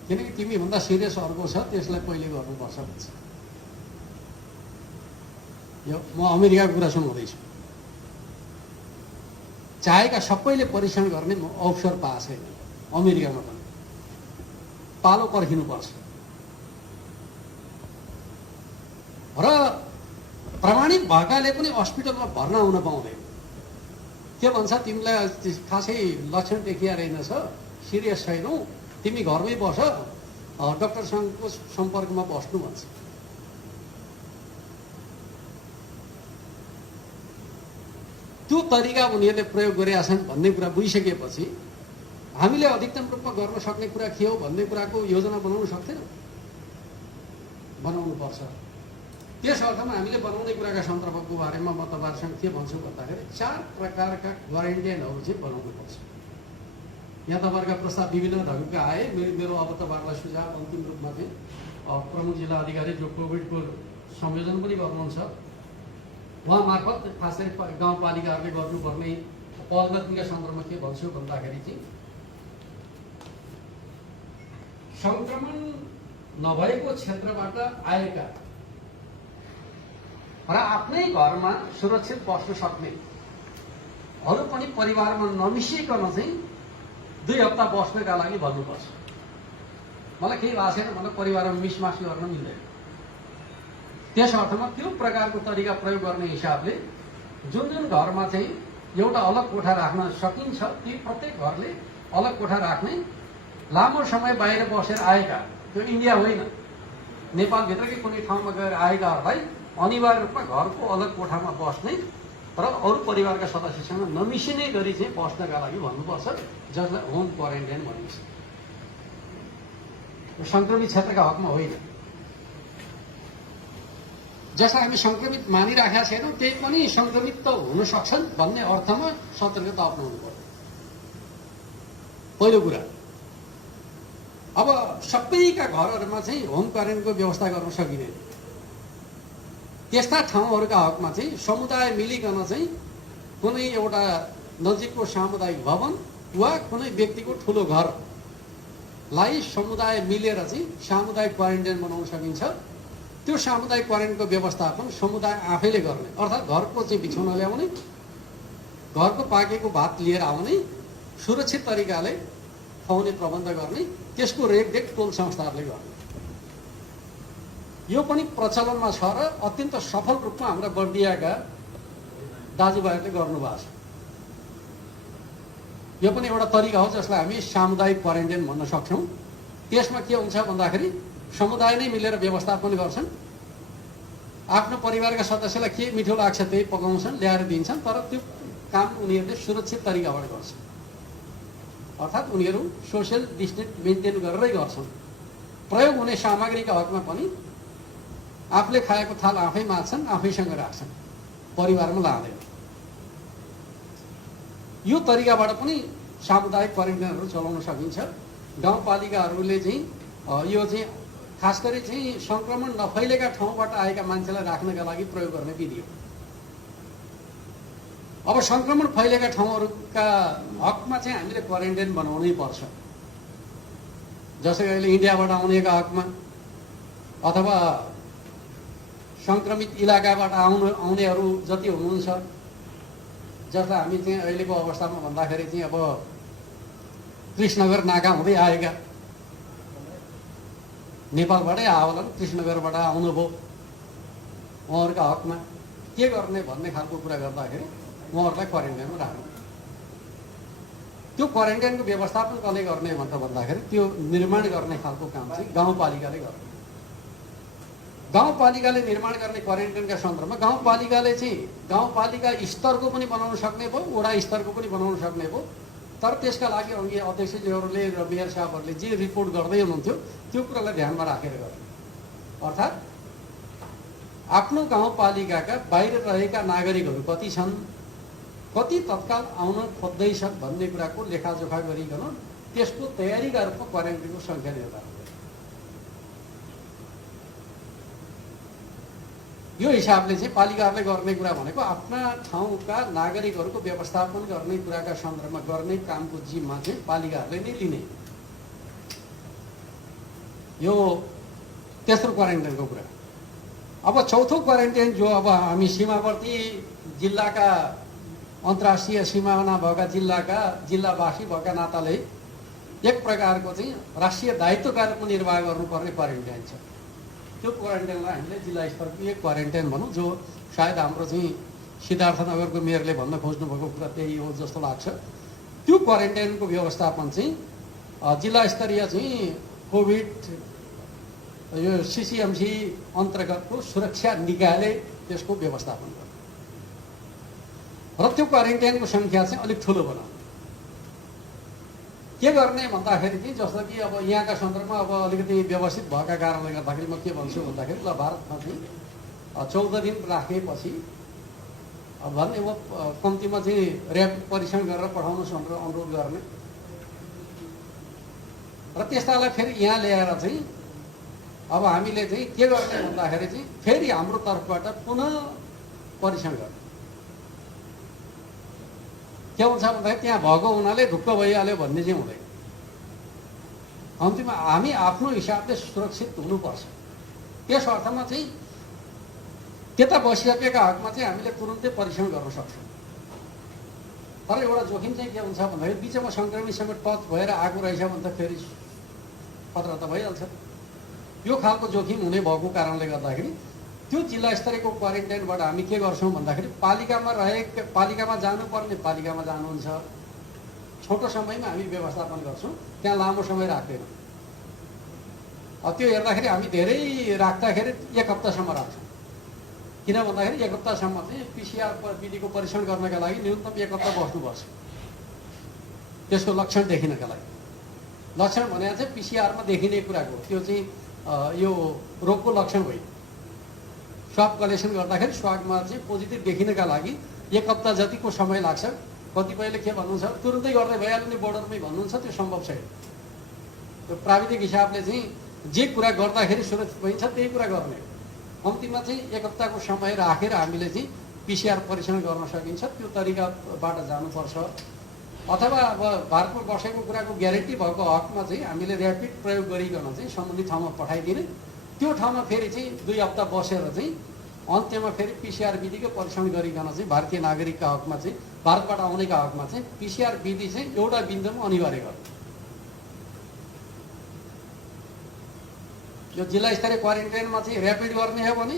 किनकि तिमीभन्दा सिरियस अर्को छ त्यसलाई पहिले गर्नुपर्छ भन्छ। यो म अमेरिकाको कुरा सुनाउँदैछु। चाहेका सबैले परीक्षण गर्ने अवसर पाएको छैन अमेरिकामा पनि, पालो पर्खिनुपर्छ र प्रमाणित भएकाले पनि हस्पिटलमा भर्ना हुन पाउँदैन। के भन्छ, तिमीलाई खासै लक्षण देखिया रहेनछ, सिरियस छैनौ, तिमी घरमै बस, डक्टरसँगको सम्पर्कमा बस्नु भन्छ। त्यो तरिका उनीहरूले प्रयोग गरेका छन् भन्ने कुरा बुझिसकेपछि हामीले अधिकतम रूपमा गर्न सक्ने कुरा के हो भन्ने कुराको योजना बनाउन सक्दैनौँ, बनाउनु पर्छ। त्यस अर्थमा हामीले बनाउने कुराका सन्दर्भको बारेमा म तपाईँहरूसँग के भन्छु भन्दाखेरि 4 प्रकारका क्वारेन्टाइनहरू चाहिँ बनाउनुपर्छ। यहाँ तपाईँहरूका प्रस्ताव विभिन्न ढङ्गका आए। मेरो अब तपाईँहरूलाई सुझाव अन्तिम रूपमा चाहिँ प्रमुख जिल्ला अधिकारी जो कोभिडको संयोजन पनि गर्नुहुन्छ उहाँ मार्फत खास गरी गाउँपालिकाहरूले गर्नुपर्ने पहलका सन्दर्भमा के भन्छु भन्दाखेरि चाहिँ सङ्क्रमण नभएको क्षेत्रबाट आएका र आफ्नै घरमा सुरक्षित बस्न सक्ने अरू पनि परिवारमा नमिसिकन चाहिँ 2 हप्ता बस्नका लागि भन्नुपर्छ। मलाई केही भएको छैन भनेर परिवारमा मिसमास गर्न मिल्दैन। त्यस अर्थमा त्यो प्रकारको तरिका प्रयोग गर्ने हिसाबले जुन जुन घरमा चाहिँ एउटा अलग कोठा राख्न सकिन्छ ती प्रत्येक घरले अलग कोठा राख्ने, लामो समय बाहिर बसेर आएका, त्यो इन्डिया होइन नेपालभित्रकै कुनै ठाउँमा गएर आएकाहरूलाई अनिवार्य रूपमा घरको अलग कोठामा बस्ने र अरू परिवारका सदस्यसँग नमिसिने गरी चाहिँ बस्नका लागि भन्नुपर्छ, जसलाई होम क्वारेन्टाइन भनिन्छ। सङ्क्रमित क्षेत्रका हकमा होइन। जसलाई हामी सङ्क्रमित मानिराखेका छैनौँ त्यही पनि सङ्क्रमित त हुन सक्छन् भन्ने अर्थमा सतर्कता अपनाउनु पर्यो। पहिलो कुरा, अब सबैका घरहरूमा चाहिँ होम क्वारेन्टाइनको व्यवस्था गर्न सकिँदैन। त्यस्ता ठाउँहरूका हकमा चाहिँ समुदाय मिलिकन चाहिँ कुनै एउटा नजिकको सामुदायिक भवन वा कुनै व्यक्तिको ठुलो घरलाई समुदाय मिलेर चाहिँ सामुदायिक क्वारेन्टाइन बनाउन सकिन्छ। त्यो सामुदायिक क्वारेन्टाइनको व्यवस्थापन समुदाय आफैले गर्ने, अर्थात् घरको चाहिँ बिछौना ल्याउने, घरको पाकेको भात लिएर आउने, सुरक्षित तरिकाले खुवाउने प्रबन्ध गर्ने, त्यसको रेखदेख टोल संस्थाहरूले गर्ने। यो पनि प्रचलनमा छ र अत्यन्त सफल रूपमा हाम्रा बर्दियाका दाजुभाइहरूले गर्नुभएको छ। यो पनि एउटा तरिका हो जसलाई हामी सामुदायिक क्वारेन्टाइन भन्न सक्छौँ। त्यसमा के हुन्छ भन्दाखेरि समुदाय नै मिलेर व्यवस्थापन गर्छन्, आफ्नो परिवारका सदस्यलाई के मिठो लाग्छ त्यही पकाउँछन्, ल्याएर दिन्छन्, तर त्यो काम उनीहरूले सुरक्षित तरिकाबाट गर्छन्। अर्थात् उनीहरू सोसियल डिस्टेन्स मेन्टेन गरेरै गर्छन्। प्रयोग हुने सामग्रीका हकमा पनि आफूले खाएको थाल आफै माझ्छन्, आफैसँग राख्छन्, परिवारमा लाँदैन। यो तरिकाबाट पनि सामुदायिक क्वारेन्टाइनहरू चलाउन सकिन्छ। गाउँपालिकाहरूले चाहिँ यो चाहिँ खास गरी चाहिँ सङ्क्रमण नफैलेका ठाउँबाट आएका मान्छेलाई राख्नका लागि प्रयोग गर्ने विधि हो। अब सङ्क्रमण फैलेका ठाउँहरूका हकमा चाहिँ हामीले क्वारेन्टाइन बनाउनै पर्छ। जसै अहिले इन्डियाबाट आउनेका हकमा अथवा सङ्क्रमित इलाकाबाट आउनेहरू जति हुनुहुन्छ, जसलाई हामी चाहिँ अहिलेको अवस्थामा भन्दाखेरि चाहिँ अब कृष्णनगर नाका हुँदै आएका नेपालबाटै आएला कृष्णनगरबाट आउनुभयो, उहाँहरूका हकमा के गर्ने भन्ने खालको कुरा गर्दाखेरि उहाँहरूलाई क्वारेन्टाइनमा राख्नु। त्यो क्वारेन्टाइनको व्यवस्थापन कसले गर्ने भन्दाखेरि त्यो निर्माण गर्ने खालको काम चाहिँ गाउँपालिकाले गर्ने। गाउँपालिकाले निर्माण गर्ने क्वारेन्टाइनका सन्दर्भमा गाउँपालिकाले चाहिँ गाउँपालिका स्तरको पनि बनाउन सक्ने भयो, वडा स्तरको पनि बनाउन सक्ने भयो। तर त्यसका लागि अघि अध्यक्षज्यूहरूले र मेयर साहबहरूले जे रिपोर्ट गर्दै हुनुहुन्थ्यो त्यो कुरालाई ध्यानमा राखेर गर्ने। अर्थात् आफ्नो गाउँपालिकाका बाहिर रहेका नागरिकहरू कति छन्, कति तत्काल आउन खोज्दैछन् भन्ने कुराको लेखाजोखा गरिकन त्यसको तयारीका रूपमा क्वारेन्टाइनको सङ्ख्या निर्धारण। यो हिसाबले चाहिँ पालिकाहरूले गर्ने कुरा भनेको आफ्ना ठाउँका नागरिकहरूको व्यवस्थापन गर्ने कुराका सन्दर्भमा गर्ने कामको जिम्मा चाहिँ पालिकाहरूले नै लिने। यो तेस्रो क्वारेन्टाइनको कुरा। अब चौथो क्वारेन्टाइन जो अब हामी सीमावर्ती जिल्लाका अन्तर्राष्ट्रिय सिमाना भएका जिल्लावासी भएका नाताले एक प्रकारको चाहिँ राष्ट्रिय दायित्वका रूपमा निर्वाह गर्नुपर्ने क्वारेन्टाइन छ। त्यो क्वारेन्टाइनलाई हामीले जिल्ला स्तरको एक क्वारेन्टाइन भनौँ, जो सायद हाम्रो चाहिँ सिद्धार्थनगरको मेयरले भन्न खोज्नुभएको कुरा त्यही हो जस्तो लाग्छ। त्यो क्वारेन्टाइनको व्यवस्थापन चाहिँ जिल्ला स्तरीय चाहिँ कोभिड यो सिसिएमसी अन्तर्गतको सुरक्षा निकायले त्यसको व्यवस्थापन गर्छ र त्यो क्वारेन्टाइनको सङ्ख्या चाहिँ अलिक ठुलो बनाउँछ। के गर्ने भन्दाखेरि चाहिँ जस्तो कि अब यहाँका सन्दर्भमा अब अलिकति व्यवस्थित भएका कारणले गर्दाखेरि म के भन्छु भन्दाखेरि ल भारतमा चाहिँ 14 दिन राखेपछि भन्ने म कम्तीमा चाहिँ ऱ्यापिड परीक्षण गरेर पठाउनुहोस् भनेर अनुरोध गर्ने र त्यस्तालाई फेरि यहाँ ल्याएर चाहिँ अब हामीले चाहिँ के गर्ने भन्दाखेरि चाहिँ फेरि हाम्रो तर्फबाट पुनः परीक्षण गर्ने। के हुन्छ भन्दाखेरि त्यहाँ भएको हुनाले ढुक्क भइहाल्यो भन्ने चाहिँ हुँदैन। अन्तिममा हामी आफ्नो हिसाबले सुरक्षित हुनुपर्छ। त्यस अर्थमा चाहिँ त्यता बसिसकेका हकमा चाहिँ हामीले तुरुन्तै परीक्षण गर्न सक्छौँ। तर एउटा जोखिम चाहिँ के हुन्छ भन्दाखेरि बिचमा सङ्क्रमित समेत टच भएर आएको रहेछ भने त फेरि खतरा त भइहाल्छ। यो खालको जोखिम हुने भएको कारणले गर्दाखेरि त्यो जिल्ला स्तरीयको क्वारेन्टाइनबाट हामी के गर्छौँ भन्दाखेरि पालिकामा जानुपर्ने पालिकामा जानुहुन्छ, छोटो समयमा हामी व्यवस्थापन गर्छौँ, त्यहाँ लामो समय राख्दैनौँ। त्यो हेर्दाखेरि हामी धेरै राख्दाखेरि 1 हप्तासम्म राख्छौँ। किन भन्दाखेरि 1 हप्तासम्म चाहिँ पिसिआर विधिको परीक्षण गर्नका लागि न्यूनतम 1 हप्ता बस्नुपर्छ त्यसको लक्षण देखिनका लागि। लक्षण भने चाहिँ पिसिआरमा देखिने कुराको त्यो चाहिँ यो रोगको लक्षण होइन। स्वाब कलेक्सन गर्दाखेरि स्वाबमा चाहिँ पोजिटिभ देखिनका लागि 1 हप्ता जतिको समय लाग्छ। कतिपयले के भन्नुहुन्छ तुरुन्तै गर्दै भइहाल्ने बोर्डरमै भन्नुहुन्छ, त्यो सम्भव छैन। त्यो प्राविधिक हिसाबले चाहिँ जे कुरा गर्दाखेरि सुरक्षित भइन्छ त्यही कुरा गर्ने। कम्तीमा चाहिँ 1 हप्ताको समय राखेर हामीले चाहिँ पिसिआर परीक्षण गर्न सकिन्छ, त्यो तरिकाबाट जानुपर्छ। अथवा अब भारतमा बसेको कुराको ग्यारेन्टी भएको हकमा चाहिँ हामीले ऱ्यापिड प्रयोग गरिकन चाहिँ सम्बन्धित ठाउँमा पठाइदिने। त्यो ठाउँमा फेरि चाहिँ 2 हप्ता बसेर चाहिँ अन्त्यमा फेरि पिसिआर विधिको परीक्षण गरिकन चाहिँ भारतीय नागरिकका हकमा चाहिँ भारतबाट आउनेका हकमा चाहिँ पिसिआर विधि चाहिँ एउटा बिन्दुमा अनिवार्य गर्छ। यो जिल्ला स्तरीय क्वारेन्टाइनमा चाहिँ ऱ्यापिड गर्ने हो भने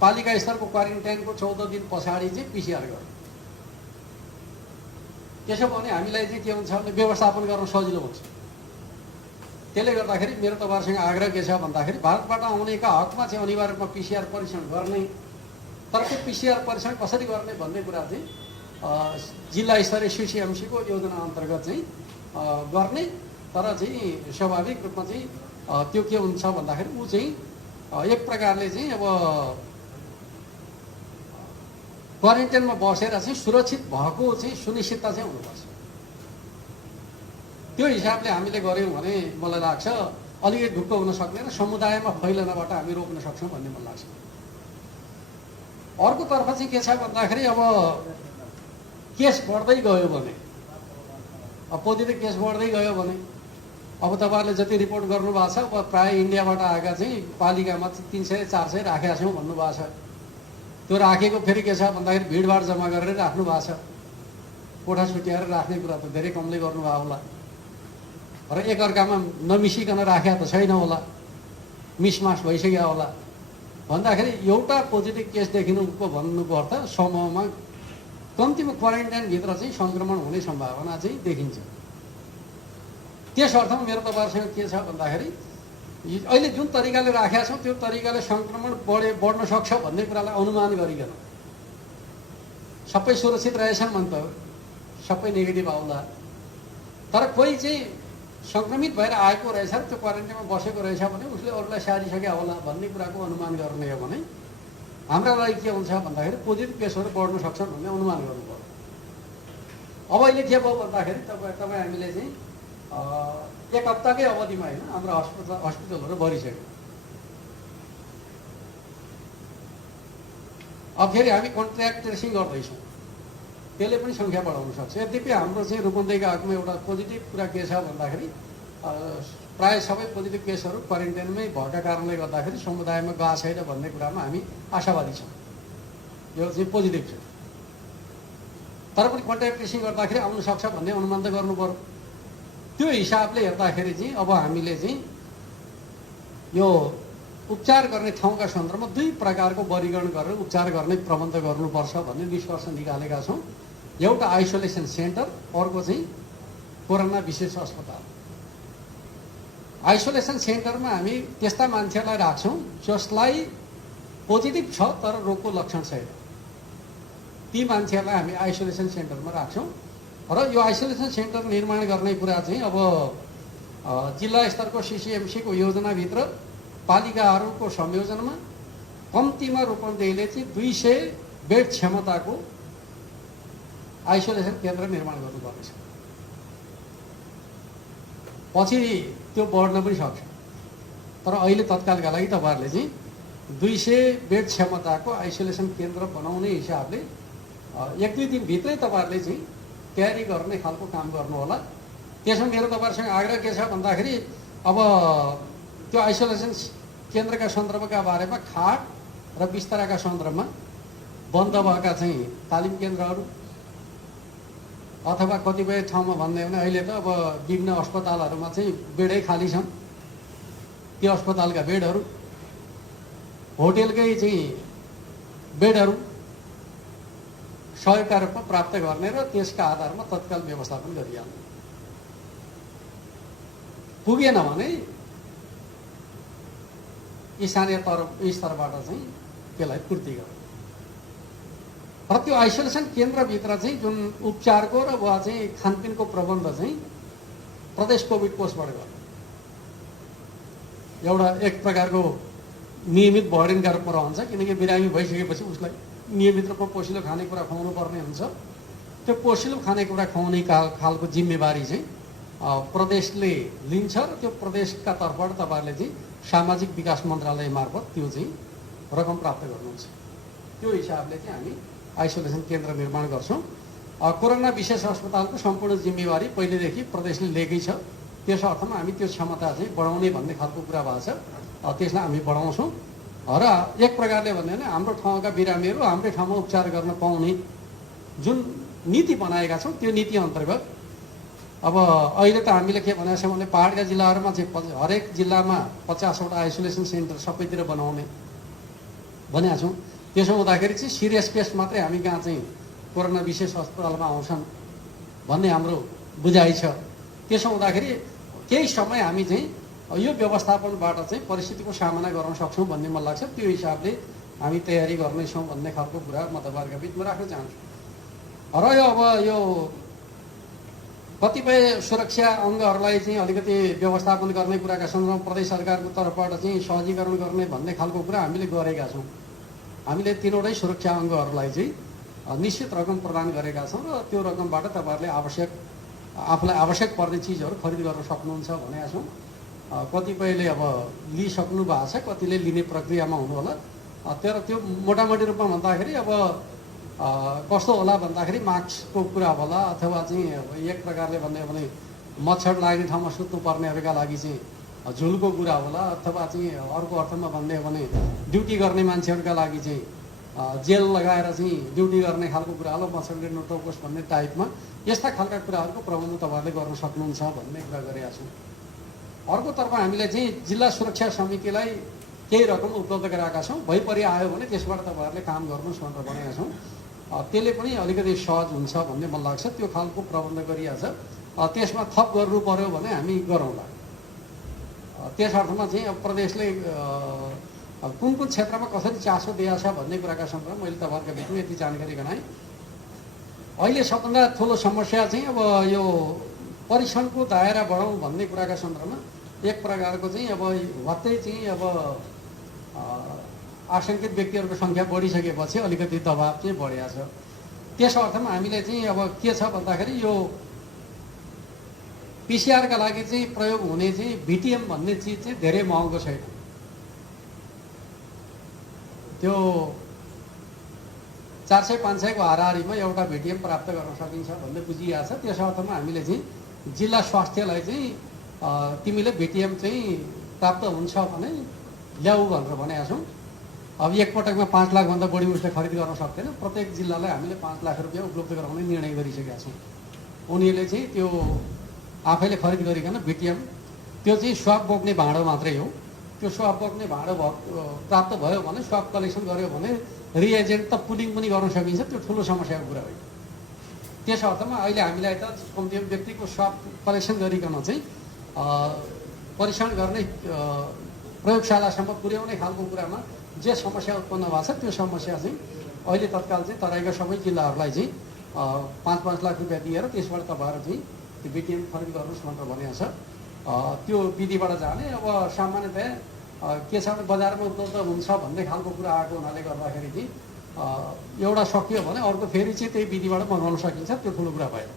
पालिका स्तरको क्वारेन्टाइनको 14 दिन पछाडि चाहिँ पिसिआर गर्ने। त्यसो भने हामीलाई चाहिँ के हुन्छ भने व्यवस्थापन गर्न सजिलो हुन्छ। त्यसले गर्दाखेरि मेरो तपाईँहरूसँग आग्रह के छ भन्दाखेरि भारतबाट आउनेका हकमा चाहिँ अनिवार्य रूपमा पिसिआर परीक्षण गर्ने। तर त्यो पिसिआर परीक्षण कसरी गर्ने भन्ने कुरा चाहिँ जिल्ला स्तरीय सिसिएमसीको योजना अन्तर्गत चाहिँ गर्ने। तर चाहिँ स्वाभाविक रूपमा चाहिँ त्यो के हुन्छ भन्दाखेरि ऊ चाहिँ एक प्रकारले चाहिँ अब क्वारेन्टाइनमा बसेर चाहिँ सुरक्षित भएको चाहिँ सुनिश्चितता चाहिँ हुनुपर्छ। त्यो हिसाबले हामीले गऱ्यौँ भने मलाई लाग्छ अलिकति ढुक्क हुन सक्दैन, समुदायमा फैलनबाट हामी रोक्न सक्छौँ भन्ने मलाई लाग्छ। अर्कोतर्फ चाहिँ के छ भन्दाखेरि अब केस बढ्दै गयो भने, अब पोजिटिभ केस बढ्दै गयो भने अब तपाईँहरूले जति रिपोर्ट गर्नुभएको छ, अब प्रायः इन्डियाबाट आएका चाहिँ पालिकामा 300-400 राखेका छौँ भन्नुभएको छ। त्यो राखेको फेरि के छ भन्दाखेरि भिडभाड जम्मा गरेर राख्नु भएको छ। कोठा छुट्याएर राख्ने कुरा त धेरै कमले गर्नुभयो होला। र एकअर्कामा नमिसिकन राखेका त छैन होला, मिसमास भइसक्यो होला भन्दाखेरि एउटा पोजिटिभ केस देखिनुको भन्नुको अर्थ समूहमा कम्तीमा क्वारेन्टाइनभित्र चाहिँ सङ्क्रमण हुने सम्भावना चाहिँ देखिन्छ। त्यस अर्थमा मेरो तपाईँहरूसँग के छ भन्दाखेरि अहिले जुन तरिकाले राखेका छौँ त्यो तरिकाले सङ्क्रमण बढ्न सक्छ भन्ने कुरालाई अनुमान गरिकन सबै सुरक्षित रहेछन् भने त सबै नेगेटिभ आउला, तर कोही चाहिँ सङ्क्रमित भएर आएको रहेछ र त्यो क्वारेन्टाइनमा बसेको रहेछ भने उसले अरूलाई सारिसक्यो होला भन्ने कुराको अनुमान गर्ने हो भने हाम्रा लागि के हुन्छ भन्दाखेरि पोजिटिभ केसहरू बढ्न सक्छन् भन्ने अनुमान गर्नु पर्यो। अब अहिले के भयो भन्दाखेरि तपाईँ हामीले चाहिँ एक हप्ताकै अवधिमा होइन हाम्रो हस्पिटलहरू भरिसक्यो। अब फेरि हामी कन्ट्र्याक्ट ट्रेसिङ गर्दैछौँ, त्यसले पनि सङ्ख्या बढाउन सक्छ। यद्यपि हाम्रो चाहिँ रूपन्देहीको हकमा एउटा पोजिटिभ कुरा के छ भन्दाखेरि प्रायः सबै पोजिटिभ केसहरू क्वारेन्टाइनमै भएका कारणले गर्दाखेरि समुदायमा गएको छैन भन्ने कुरामा हामी आशावादी छौँ। यो चाहिँ पोजिटिभ छ, तर पनि कन्ट्र्याक्ट ट्रेसिङ गर्दाखेरि आउन सक्छ भन्ने अनुमान त गर्नु पर्यो। त्यो हिसाबले हेर्दाखेरि चाहिँ अब हामीले चाहिँ यो उपचार गर्ने ठाउँका सन्दर्भमा दुई प्रकारको वर्गीकरण गरेर उपचार गर्ने प्रबन्ध गर्नुपर्छ भन्ने निष्कर्ष निकालेका छौँ। एउटा आइसोलेसन सेन्टर, अर्को चाहिँ कोरोना विशेष अस्पताल। आइसोलेसन सेन्टरमा हामी त्यस्ता मान्छेहरूलाई राख्छौँ जसलाई पोजिटिभ छ तर रोगको लक्षण छैन, ती मान्छेहरूलाई हामी आइसोलेसन सेन्टरमा राख्छौँ। र यो आइसोलेसन सेन्टर निर्माण गर्ने कुरा चाहिँ अब जिल्ला स्तरको सिसिएमसीको योजनाभित्र पालिकाहरूको संयोजनमा कम्तीमा रूपन्देहीले चाहिँ 200 बेड क्षमताको आइसोलेसन केन्द्र निर्माण गर्नुपर्नेछ। पछि त्यो बढ्न पनि सक्छ, तर अहिले तत्कालका लागि तपाईँहरूले चाहिँ 200 बेड क्षमताको आइसोलेसन केन्द्र बनाउने हिसाबले 1-2 दिनभित्रै तपाईँहरूले चाहिँ तयारी गर्ने खालको काम गर्नु होला। त्यसमा मेरो तपाईँहरूसँग आग्रह के छ भन्दाखेरि अब त्यो आइसोलेसन केन्द्रका सन्दर्भका बारेमा खाट र बिस्तराका सन्दर्भमा बन्द भएका चाहिँ तालिम केन्द्रहरू अथवा कतिपय ठाउँमा भन्दै भने अहिले त अब विभिन्न अस्पतालहरूमा चाहिँ बेडै खाली छन्, त्यो अस्पतालका बेडहरू, होटेलकै चाहिँ बेडहरू सहयोगका रूपमा प्राप्त गर्ने र त्यसका आधारमा तत्काल व्यवस्थापन गरिहाल्ने। पुगेन भने स्थानीय स्तरबाट चाहिँ त्यसलाई पूर्ति गर्ने र त्यो आइसोलेसन केन्द्रभित्र चाहिँ जुन उपचारको र वा चाहिँ खानपिनको प्रबन्ध चाहिँ प्रदेश कोभिड कोषबाट गर्ने एउटा एक प्रकारको नियमित भर्डनका रूपमा रहन्छ, किनकि बिरामी भइसकेपछि उसलाई नियमित रूपमा पोसिलो खानेकुरा खुवाउनु पर्ने हुन्छ। त्यो पोसिलो खानेकुरा खुवाउने खालको जिम्मेवारी चाहिँ प्रदेशले लिन्छ र त्यो प्रदेशका तर्फबाट तपाईँहरूले चाहिँ सामाजिक विकास मन्त्रालय मार्फत त्यो चाहिँ रकम प्राप्त गर्नुहुन्छ। त्यो हिसाबले चाहिँ हामी आइसोलेसन केन्द्र निर्माण गर्छौँ। कोरोना विशेष अस्पतालको सम्पूर्ण जिम्मेवारी पहिलेदेखि प्रदेशले लिएकै छ, त्यस अर्थमा हामी त्यो क्षमता चाहिँ बढाउने भन्ने खालको कुरा भएको छ, त्यसलाई हामी बढाउँछौँ। र एक प्रकारले भन्यो भने हाम्रो ठाउँका बिरामीहरू हाम्रै ठाउँमा उपचार गर्न पाउने जुन नीति बनाएका छौँ त्यो नीति अन्तर्गत अब अहिले त हामीले के भनेको छौँ भने पहाडका जिल्लाहरूमा चाहिँ हरेक जिल्लामा 50वटा आइसोलेसन सेन्टर सबैतिर बनाउने भनेका छौँ। त्यसो हुँदाखेरि चाहिँ सिरियस केस मात्रै हामी कहाँ चाहिँ कोरोना विशेष अस्पतालमा आउँछन् भन्ने हाम्रो बुझाइ छ। त्यसो हुँदाखेरि केही समय हामी चाहिँ यो व्यवस्थापनबाट चाहिँ परिस्थितिको सामना गर्न सक्छौँ भन्ने मलाई लाग्छ। त्यो हिसाबले हामी तयारी गर्नेछौँ भन्ने खालको कुरा म तपाईँहरूका बिचमा राख्न चाहन्छु। र यो अब यो कतिपय सुरक्षा अङ्गहरूलाई चाहिँ अलिकति व्यवस्थापन गर्ने कुराका सन्दर्भमा प्रदेश सरकारको तर्फबाट चाहिँ सहजीकरण गर्ने भन्ने खालको कुरा हामीले गरेका छौँ। हामीले 3वटै सुरक्षा अङ्गहरूलाई चाहिँ निश्चित रकम प्रदान गरेका छौँ र त्यो रकमबाट तपाईँहरूले आफूलाई आवश्यक पर्ने चिजहरू खरिद गर्न सक्नुहुन्छ भनेका छौँ। कतिपयले अब लिइसक्नु भएको छ, कतिले लिने प्रक्रियामा हुनु होला। तर त्यो मोटामोटी रूपमा भन्दाखेरि अब कस्तो होला भन्दाखेरि मास्कको कुरा होला अथवा चाहिँ एक प्रकारले भन्यो भने मच्छर लाग्ने ठाउँमा सुत्नुपर्नेहरूका लागि चाहिँ झुलको कुरा होला, अथवा चाहिँ अर्को अर्थमा भन्यो भने ड्युटी गर्ने मान्छेहरूका लागि चाहिँ जेल लगाएर चाहिँ ड्युटी गर्ने खालको कुरा ल मसँग नटोकोस् भन्ने टाइपमा यस्ता खालका कुराहरूको प्रबन्ध तपाईँहरूले गर्न सक्नुहुन्छ भन्ने कुरा गरेका छौँ। अर्कोतर्फ हामीले चाहिँ जिल्ला सुरक्षा समितिलाई केही रकम उपलब्ध गराएका छौँ। भइपरि आयो भने त्यसबाट तपाईँहरूले काम गर्नुहोस् भनेर भनेका छौँ। त्यसले पनि अलिकति सहज हुन्छ भन्ने मलाई लाग्छ। त्यो खालको प्रबन्ध गरिएको छ। त्यसमा थप गर्नु पर्यो भने हामी गरौँला। त्यस अर्थमा चाहिँ अब प्रदेशले कुन कुन क्षेत्रमा कसरी चासो दिएको छ भन्ने कुराका सन्दर्भमा मैले तपाईँहरूको बिचमा यति जानकारी गराएँ। अहिले सबभन्दा ठुलो समस्या चाहिँ अब यो परीक्षणको दायरा बढाउँ भन्ने कुराका सन्दर्भमा एक प्रकारको चाहिँ अब वात्तै चाहिँ अब आशंकित व्यक्तिहरूको सङ्ख्या बढिसकेपछि अलिकति दबाब चाहिँ बढेको छ। त्यस अर्थमा हामीले चाहिँ अब के छ भन्दाखेरि यो पिसिआरका लागि चाहिँ प्रयोग हुने चाहिँ भिटिएम भन्ने चिज चाहिँ धेरै महँगो छैन। त्यो 400-500 को हाराहारीमा एउटा भिटिएम प्राप्त गर्न सकिन्छ भन्ने बुझिएको छ। त्यस अर्थमा हामीले चाहिँ जिल्ला स्वास्थ्यलाई चाहिँ तिमीले भिटिएम चाहिँ प्राप्त हुन्छ भने ल्याऊ भनेर भनेका छौँ। अब एकपटकमा 5 लाखभन्दा बढी उसले खरिद गर्न सक्दैन। प्रत्येक जिल्लालाई हामीले 5 लाख रुपियाँ उपलब्ध गराउने निर्णय गरिसकेका छौँ। उनीहरूले चाहिँ त्यो आफैले खरिद गरिकन भिटिएम त्यो चाहिँ स्वाब बोक्ने भाँडो मात्रै हो। त्यो स्वाब बोक्ने भाँडो प्राप्त भयो भने स्वाब कलेक्सन गर्यो भने रिएजेन्ट त पुलिङ पनि गर्न सकिन्छ। त्यो ठुलो समस्याको कुरा होइन। त्यस अर्थमा अहिले हामीलाई त कम्ती व्यक्तिको स्वाब कलेक्सन गरिकन चाहिँ परीक्षण गर्ने प्रयोगशालासम्म पुर्याउने खालको कुरामा जे समस्या उत्पन्न भएको छ त्यो समस्या चाहिँ अहिले तत्काल चाहिँ तराईका सबै जिल्लाहरूलाई चाहिँ 5-5 लाख रुपियाँ दिएर त्यसबाट तपाईँहरू चाहिँ त्यो भिटिएम खरिद गर्नुहोस् भनेर भनेको छ। त्यो विधिबाट जाने अब सामान्यतया के छ भने बजारमा उपलब्ध हुन्छ भन्ने खालको कुरा आएको हुनाले गर्दाखेरि चाहिँ एउटा सकियो भने अर्को फेरि चाहिँ त्यही विधिबाट मगाउन सकिन्छ। त्यो ठुलो कुरा भयो।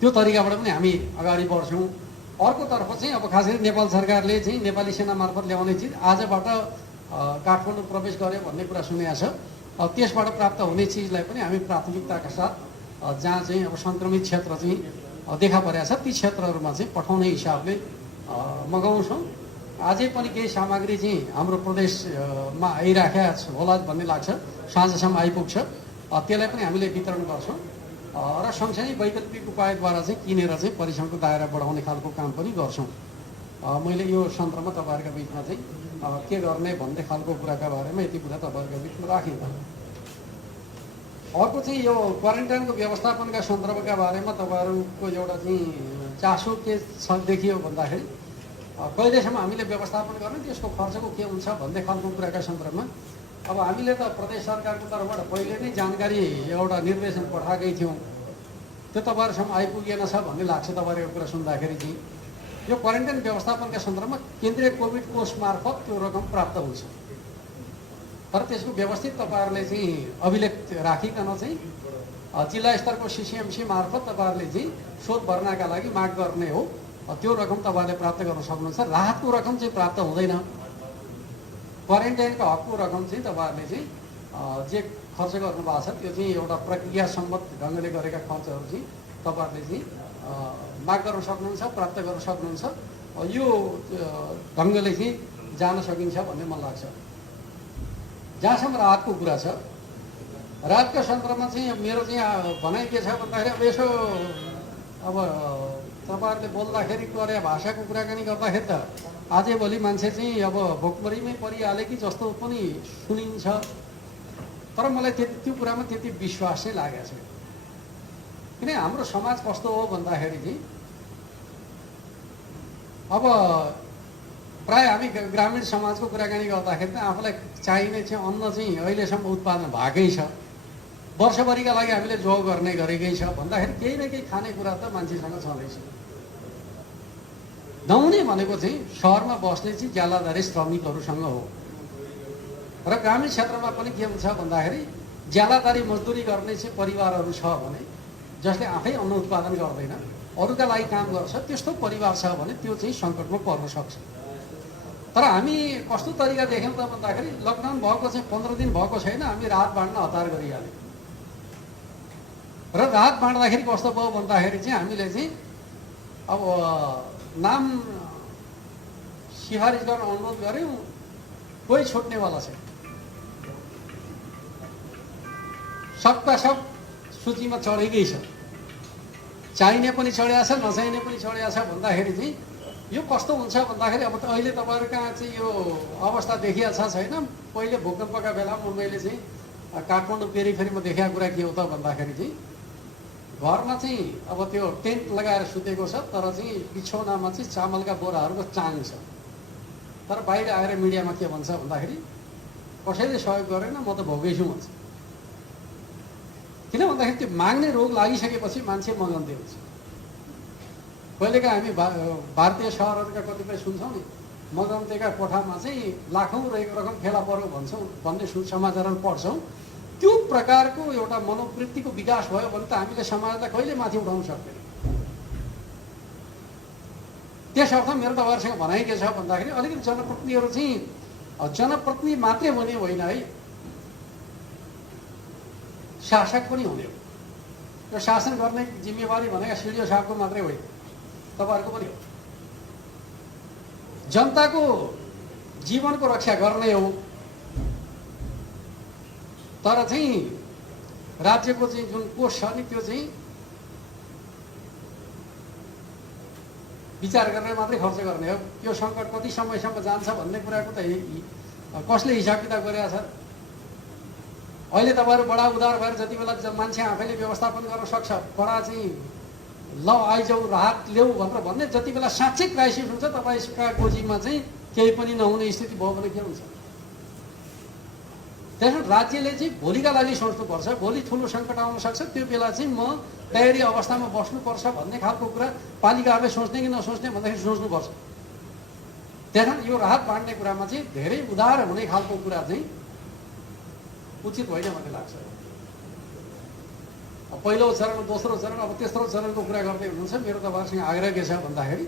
त्यो तरिकाबाट पनि हामी अगाडि बढ्छौँ। अर्कोतर्फ चाहिँ अब खास गरी नेपाल सरकारले चाहिँ नेपाली सेना मार्फत ल्याउने चिज आजबाट काठमाडौँ प्रवेश गर्यो भन्ने कुरा सुनेको छ। त्यसबाट प्राप्त हुने चिजलाई पनि हामी प्राथमिकताका साथ जहाँ चाहिँ अब सङ्क्रमित क्षेत्र चाहिँ देखा परेको छ ती क्षेत्रहरूमा चाहिँ पठाउने हिसाबले मगाउँछौँ। अझै पनि केही सामग्री चाहिँ हाम्रो प्रदेशमा आइराखेको होला भन्ने लाग्छ। साँझसम्म आइपुग्छ। त्यसलाई पनि हामीले वितरण गर्छौँ र सँगसँगै वैकल्पिक उपायद्वारा चाहिँ किनेर चाहिँ परीक्षणको दायरा बढाउने खालको काम पनि गर्छौँ। मैले यो सन्दर्भमा तपाईँहरूका बिचमा चाहिँ के गर्ने भन्ने खालको कुराका बारेमा यति कुरा तपाईँहरूका बिचमा राखिन्छ। अर्को चाहिँ यो क्वारेन्टाइनको व्यवस्थापनका सन्दर्भका बारेमा तपाईँहरूको एउटा चाहिँ चासो के छ देखियो भन्दाखेरि कहिलेसम्म हामीले व्यवस्थापन गर्ने त्यसको खर्चको के हुन्छ भन्ने खालको कुराका सन्दर्भमा अब हामीले त प्रदेश सरकारको तर्फबाट पहिले नै जानकारी एउटा निर्देशन पठाएकै थियौँ। त्यो तपाईँहरूसम्म आइपुगेन छ भन्ने लाग्छ तपाईँहरूको कुरा सुन्दाखेरि चाहिँ। यो क्वारेन्टाइन व्यवस्थापनका सन्दर्भमा केन्द्रीय कोभिड कोष मार्फत त्यो रकम प्राप्त हुन्छ। तर त्यसको व्यवस्थित तपाईँहरूले चाहिँ अभिलेख राखिकन चाहिँ जिल्ला स्तरको सिसिएमसी मार्फत तपाईँहरूले चाहिँ शोध भर्नाका लागि माग गर्ने हो। त्यो रकम तपाईँहरूले प्राप्त गर्न सक्नुहुन्छ। राहतको रकम चाहिँ प्राप्त हुँदैन। क्वारेन्टाइनको हकको रकम चाहिँ तपाईँहरूले चाहिँ जे खर्च गर्नुभएको छ त्यो चाहिँ एउटा प्रक्रिया सम्मत ढङ्गले गरेका खर्चहरू चाहिँ तपाईँहरूले चाहिँ माग गर्न सक्नुहुन्छ, प्राप्त गर्न सक्नुहुन्छ। यो ढङ्गले चाहिँ जान सकिन्छ भन्ने मलाई लाग्छ। जहाँसम्म राहतको कुरा छ, राहतको सन्दर्भमा चाहिँ मेरो चाहिँ भनाइ के छ भन्दाखेरि अब यसो अब तपाईँहरूले बोल्दाखेरि पर्या भाषाको कुराकानी गर्दाखेरि त आजैभोलि मान्छे चाहिँ अब भोकमरीमै परिहाल्यो कि जस्तो पनि सुनिन्छ। तर मलाई त्यो कुरामा त्यति विश्वास चाहिँ लागेको छ। किन हाम्रो समाज कस्तो हो भन्दाखेरि चाहिँ अब प्राय हामी ग्रामीण समाजको कुराकानी गर्दाखेरि त आफूलाई चाहिने चाहिँ अन्न चाहिँ अहिलेसम्म उत्पादन भएकै छ। वर्षभरिका लागि हामीले जो गर्ने गरेकै छ भन्दाखेरि केही न केही खानेकुरा त मान्छेसँग छँदैछ। नहुने भनेको चाहिँ सहरमा बस्ने चाहिँ ज्यालादारी श्रमिकहरूसँग हो। र ग्रामीण क्षेत्रमा पनि के हुन्छ भन्दाखेरि ज्यालादारी मजदुरी गर्ने चाहिँ परिवारहरू छ भने जसले आफै अन्न उत्पादन गर्दैन, अरूका लागि काम गर्छ, त्यस्तो परिवार छ भने त्यो चाहिँ सङ्कटमा पर्न सक्छ। तर हामी कस्तो तरिका देख्यौँ त भन्दाखेरि लकडाउन भएको चाहिँ 15 दिन भएको छैन, हामी राहत बाँड्न हतार गरिहाल्यौँ। र राहत बाँड्दाखेरि कस्तो भयो भन्दाखेरि चाहिँ हामीले चाहिँ अब नाम सिफारिस गर्न अनुरोध गऱ्यौँ, कोही छुट्नेवाला छैन। सबका सब सूचीमा चढेकै छ, चाहिने पनि चढेको छ, नचाहिने पनि चढेको छ भन्दाखेरि चाहिँ यो कस्तो हुन्छ भन्दाखेरि अब अहिले तपाईँहरू कहाँ चाहिँ यो अवस्था देखिया छ छैन। पहिले भूकम्पका बेलामा मैले चाहिँ काठमाडौँ पेरिफेरीमा देखेको कुरा के हो त भन्दाखेरि चाहिँ घरमा चाहिँ अब त्यो टेन्ट लगाएर सुतेको छ, तर चाहिँ बिछौनामा चाहिँ चामलका बोराहरूको चाङ छ। तर बाहिर आएर मिडियामा के भन्छ भन्दाखेरि कसैले सहयोग गरेन, म त भोगै छु भन्छ। किन भन्दाखेरि त्यो माग्ने रोग लागिसकेपछि मान्छे मगन्ते हुन्छ। कहिलेका हामी भारतीय सहरहरूका कतिपय सुन्छौँ नि, मगन्तेका कोठामा चाहिँ लाखौँ रकम फेला पऱ्यो भन्छौँ भन्ने समाचारहरू पढ्छौँ। त्यो प्रकारको एउटा मनोवृत्तिको विकास भयो भने त हामीले समाजलाई कहिले माथि उठाउन सक्दैन। त्यसर्थ मेरो तपाईँहरूसँग भनाइ के छ भन्दाखेरि अलिकति जनप्रतिनिधिहरू चाहिँ जनप्रतिनिधि मात्रै हुने होइन है, शासक पनि हुने हो। यो शासन गर्ने जिम्मेवारी भनेको सिडिओ साहबको मात्रै होइन, तपाईँहरूको पनि हो। जनताको जीवनको रक्षा गर्ने हो। तर चाहिँ राज्यको चाहिँ जुन कोष छ नि त्यो चाहिँ विचार गरेर मात्रै खर्च गर्ने हो। यो सङ्कट कति समयसम्म जान्छ भन्ने कुराको त कसले हिसाब किताब गरेका छ। अहिले तपाईँहरू बडा उदार भएर जति बेला मान्छे आफैले व्यवस्थापन गर्न सक्छ, बडा चाहिँ ल आइजाऊ राहत ल्याऊ भनेर भन्ने जति बेला साँच्चै क्राइसिस हुन्छ तपाईँका गोजीमा चाहिँ केही पनि नहुने स्थिति भयो भने के हुन्छ। त्यसैले राज्यले चाहिँ भोलिका लागि सोच्नुपर्छ। भोलि ठुलो सङ्कट आउन सक्छ, त्यो बेला चाहिँ म तयारी अवस्थामा बस्नुपर्छ भन्ने खालको कुरा पालिकाहरूले सोच्ने कि नसोच्ने भन्दाखेरि सोच्नुपर्छ। त्यसैले यो राहत बाँड्ने कुरामा चाहिँ धेरै उदार हुने खालको कुरा चाहिँ उचित होइन भन्ने लाग्छ। पहिलो चरण, दोस्रो चरण, अब तेस्रो चरणको कुरा गर्दै हुनुहुन्छ। मेरो तपाईँहरूसँग आग्रह के छ भन्दाखेरि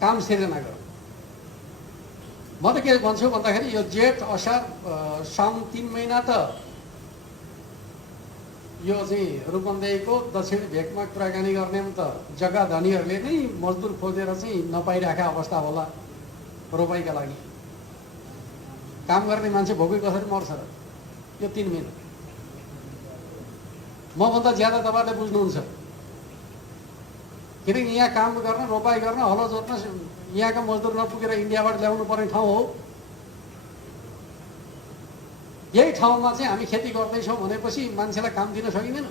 काम सिर्जना गरौँ। म त के भन्छु भन्दाखेरि यो जेठ असार साउन 3 महिना त यो चाहिँ रूपन्देहीको दक्षिणी भेगमा कुराकानी गर्ने त जग्गा धनीहरूले नै मजदुर खोजेर चाहिँ नपाइरहेका अवस्था होला। रोपाइका लागि काम गर्ने मान्छे भोकै कसरी मर्छ र यो 3 महिना। मभन्दा ज्यादा तपाईँहरूले बुझ्नुहुन्छ, किनकि यहाँ काम गर्न, रोपाइ गर्न, हलो जोत्न यहाँका मजदुर नपुगेर इन्डियाबाट ल्याउनु पर्ने ठाउँ हो। यही ठाउँमा चाहिँ हामी खेती गर्दैछौँ भनेपछि मान्छेलाई काम दिन सकिँदैन।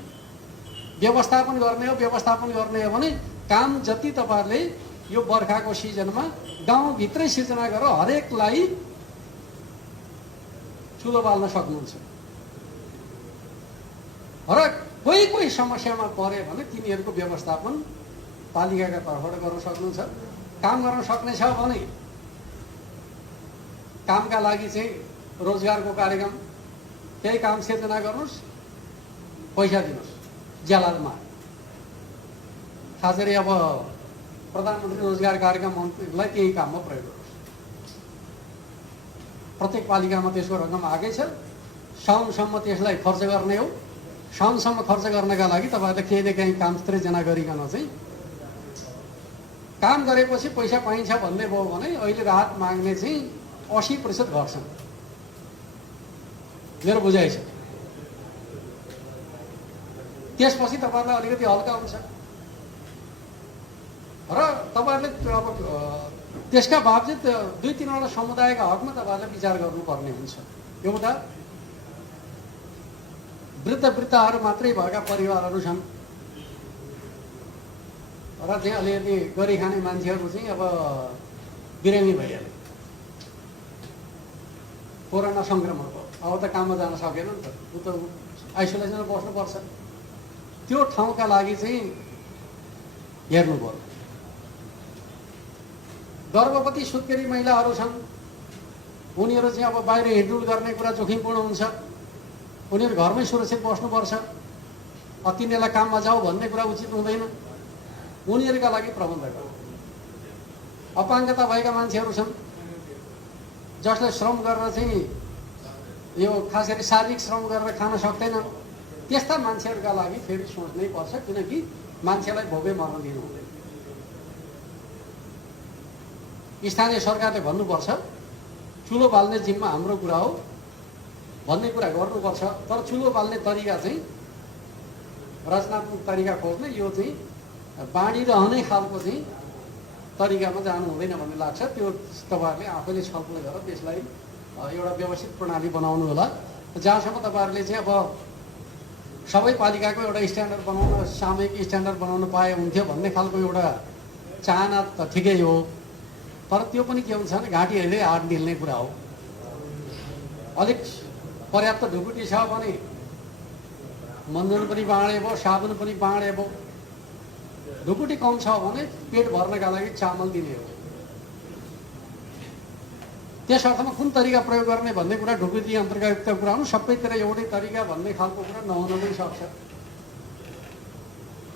व्यवस्थापन गर्ने हो, व्यवस्थापन गर्ने हो भने काम जति तपाईँहरूले यो बर्खाको सिजनमा गाउँभित्रै सिर्जना गरेर हरेकलाई चुलो बाल्न सक्नुहुन्छ। र कोही कोही समस्यामा परे भने तिनीहरूको व्यवस्थापन पालिकाका तर्फबाट गर्न सक्नुहुन्छ। काम गर्न सक्ने छ भने कामका लागि चाहिँ रोजगारको कार्यक्रम, त्यही काम सिर्जना गर्नुहोस्, पैसा दिनुहोस् ज्यालामा। खास गरी अब प्रधानमन्त्री रोजगार कार्यक्रमलाई त्यही काममा प्रयोग गर्नुहोस्। प्रत्येक पालिकामा त्यसको रकम आएकै छ। साउनसम्म त्यसलाई खर्च गर्ने हो। साउनसम्म खर्च गर्नका लागि तपाईँहरूले केही न केही काम सृजना गरिकन चाहिँ काम गरेपछि पैसा पाइन्छ भन्ने भयो भने अहिले राहत माग्ने चाहिँ 80% घट्छन्, मेरो बुझाइ छ। त्यसपछि तपाईँहरूलाई अलिकति हल्का हुन्छ र तपाईँहरूले अब त्यसका बावजुद 2-3वटा समुदायका हकमा तपाईँहरूले विचार गर्नुपर्ने हुन्छ। एउटा वृद्धहरू मात्रै भएका परिवारहरू छन् र चाहिँ अलिअलि गरी खाने मान्छेहरू चाहिँ अब बिरामी भइहाल्यो, कोरोना सङ्क्रमण भयो, अब त काममा जान सकेन नि त, ऊ त आइसोलेसनमा बस्नुपर्छ। त्यो ठाउँका लागि चाहिँ हेर्नु पर्यो। गर्भवती सुत्केरी महिलाहरू छन्, उनीहरू चाहिँ अब बाहिर हिँडडुल गर्ने कुरा जोखिमपूर्ण हुन्छ। उनीहरू घरमै सुरक्षित बस्नुपर्छ। तिनीहरूलाई काममा जाऊ भन्ने कुरा उचित हुँदैन। उनीहरूका लागि प्रबन्ध गर्नु। अपाङ्गता भएका मान्छेहरू छन् जसले श्रम गरेर चाहिँ यो खास गरी शारीरिक श्रम गरेर खान सक्दैनन्। त्यस्ता मान्छेहरूका लागि फेरि सोच्नै पर्छ, किनकि मान्छेलाई भोगै मर्न दिनु हुँदैन। स्थानीय सरकारले भन्नुपर्छ चुलो बाल्ने जिम्मा हाम्रो कुरा हो, भन्ने कुरा गर्नुपर्छ। तर चुलो बाल्ने तरिका चाहिँ रचनात्मक तरिका खोज्ने यो चाहिँ बाँडिरहने खालको चाहिँ तरिकामा जानु हुँदैन भन्ने लाग्छ। त्यो तपाईँहरूले आफैले छलफल गरेर त्यसलाई एउटा व्यवस्थित प्रणाली बनाउनु होला। जहाँसम्म तपाईँहरूले चाहिँ अब सबै पालिकाको एउटा स्ट्यान्डर्ड बनाउन, सामूहिक स्ट्यान्डर्ड बनाउन पाए हुन्थ्यो भन्ने खालको एउटा चाहना त ठिकै हो, तर त्यो पनि के हुन्छ भने घाँटी हेर्दै हात निल्ने कुरा हो। अलिक पर्याप्त ढुकुटी छ भने मन्जन पनि बाँडे भयो, साबुन पनि बाँडे भयो। ढुकुटी कम छ भने पेट भर्नका लागि चामल दिने हो। त्यस अर्थमा कुन तरिका प्रयोग गर्ने भन्ने कुरा ढुकुटी अन्तर्गतका कुरा हुन्। सबैतिर एउटै तरिका भन्ने खालको कुरा नहुन पनि सक्छ।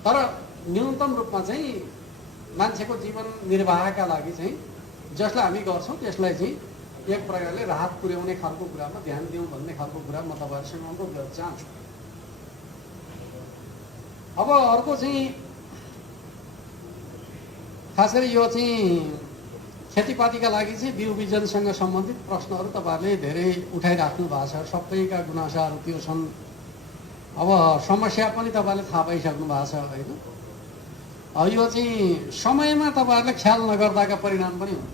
तर न्यूनतम रूपमा चाहिँ मान्छेको जीवन निर्वाहका लागि चाहिँ जसलाई हामी गर्छौँ त्यसलाई चाहिँ एक प्रकारले राहत पुर्याउने खालको कुरामा ध्यान दिउँ भन्ने खालको कुरा म तपाईँहरूसँग अनुरोध गर्न चाहन्छु। अब अर्को चाहिँ खास गरी यो चाहिँ खेतीपातीका लागि चाहिँ बिउ बिजनसँग सम्बन्धित प्रश्नहरू तपाईँहरूले धेरै उठाइराख्नु भएको छ। सबैका गुनासाहरू त्यो छन्। अब समस्या पनि तपाईँहरूले थाहा पाइसक्नु भएको छ होइन। यो चाहिँ समयमा तपाईँहरूले ख्याल नगर्दाका परिणाम पनि हुन्।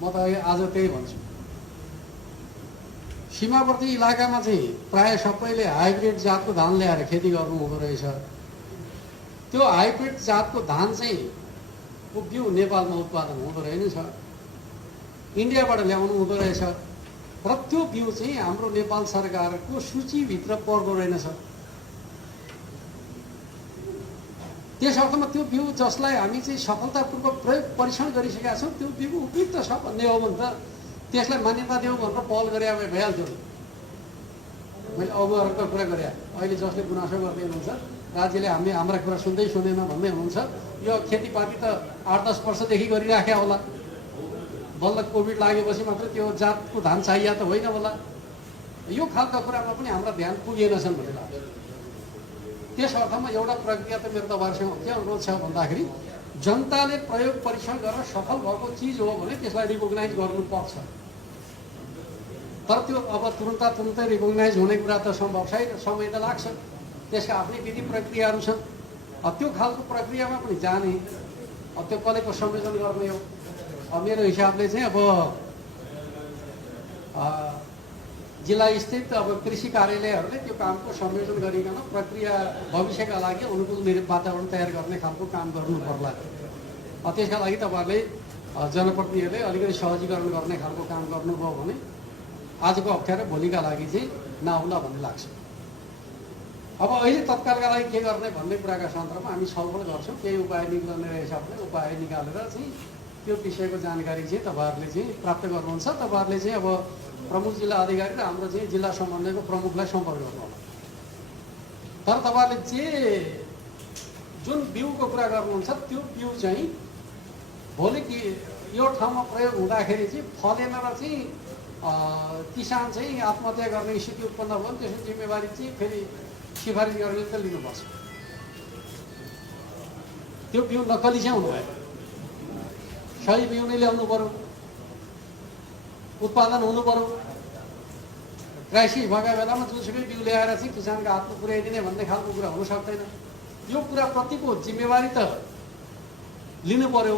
म त आज त्यही भन्छु। सीमावर्ती इलाकामा चाहिँ प्राय सबैले हाइब्रिड जातको धान ल्याएर खेती गर्नु हुँदो रहेछ। त्यो हाइब्रिड जातको धान चाहिँ बिउ नेपालमा उत्पादन हुँदो रहेछ, इन्डियाबाट ल्याउनु हुँदो रहेछ। र त्यो बिउ चाहिँ हाम्रो नेपाल सरकारको सूचीभित्र पर्दो रहेनछ। त्यस अर्थमा त्यो बिउ जसलाई हामी चाहिँ सफलतापूर्वक प्रयोग परीक्षण गरिसकेका छौँ त्यो बिउ उपयुक्त छ भन्ने हो भने त त्यसलाई मान्यता देऊ भनेर पहल गरे भइहाल्थ्यो। मैले अगुवाहरूको कुरा गरेँ। अहिले जसले गुनासो गर्दै हुनुहुन्छ राज्यले हाम्रा कुरा सुन्दै सुनेन भन्दै हुनुहुन्छ। यो खेतीपाती त 8-10 वर्षदेखि गरिराख्या होला। बल्ल कोभिड लागेपछि मात्र त्यो जातको धान चाहिए त होइन होला। यो खालका कुरामा पनि हाम्रा ध्यान पुगेनछन् भन्ने लाग्छ। त्यस अर्थमा एउटा प्रक्रिया त मेरो तपाईँहरूसँग के अनुरोध छ भन्दाखेरि जनताले प्रयोग परीक्षण गरेर सफल भएको चिज हो भने त्यसलाई रिकगनाइज गर्नुपर्छ। तर त्यो अब तुरुन्तै रिकगनाइज हुने कुरा त सम्भव छैन, समय त लाग्छ। त्यसका आफ्नै विधि प्रक्रियाहरू छन्। त्यो खालको प्रक्रियामा पनि जाने, त्यो कसैको संयोजन गर्ने हो। मेरो हिसाबले चाहिँ अब जिल्ला स्थित अब कृषि कार्यालयहरूले त्यो कामको संयोजन गरिकन प्रक्रिया भविष्यका लागि अनुकूल वातावरण तयार गर्ने खालको काम गर्नु पर्ला। त्यसका लागि तपाईँहरूले जनप्रतिनिधिहरूले अलिकति सहजीकरण गर्ने खालको काम गर्नुभयो भने आजको अप्ठ्यारो भोलिका लागि चाहिँ नहुला भन्ने लाग्छ। अब अहिले तत्कालका लागि के गर्ने भन्ने कुराका सन्दर्भमा हामी छलफल गर्छौँ। केही उपाय निक्लने रहेछ भने उपाय निकालेर चाहिँ त्यो विषयको जानकारी चाहिँ तपाईँहरूले चाहिँ प्राप्त गर्नुहुन्छ। तपाईँहरूले चाहिँ अब प्रमुख जिल्ला अधिकारी र हाम्रो चाहिँ जिल्ला समन्वयको प्रमुखलाई सम्पर्क गर्नु होला। तर तपाईँहरूले जुन बिउको कुरा गर्नुहुन्छ त्यो बिउ चाहिँ भोलि यो ठाउँमा प्रयोग हुँदाखेरि चाहिँ फलेन र चाहिँ किसान चाहिँ आत्महत्या गर्ने स्थिति उत्पन्न भयो भने त्यसको जिम्मेवारी चाहिँ फेरि सिफारिस गर्ने त लिनुपर्छ। त्यो बिउ नक्कली चाहिँ हुनु भयो, सही बिउ नै ल्याउनु पर्यो, उत्पादन हुनु पर्यो। क्राइसिस भएका बेलामा जुनसुकै बिउ ल्याएर चाहिँ किसानको हातमा पुर्याइदिने भन्ने खालको कुरा हुन सक्दैन। यो कुराप्रतिको जिम्मेवारी त लिनु पर्यो।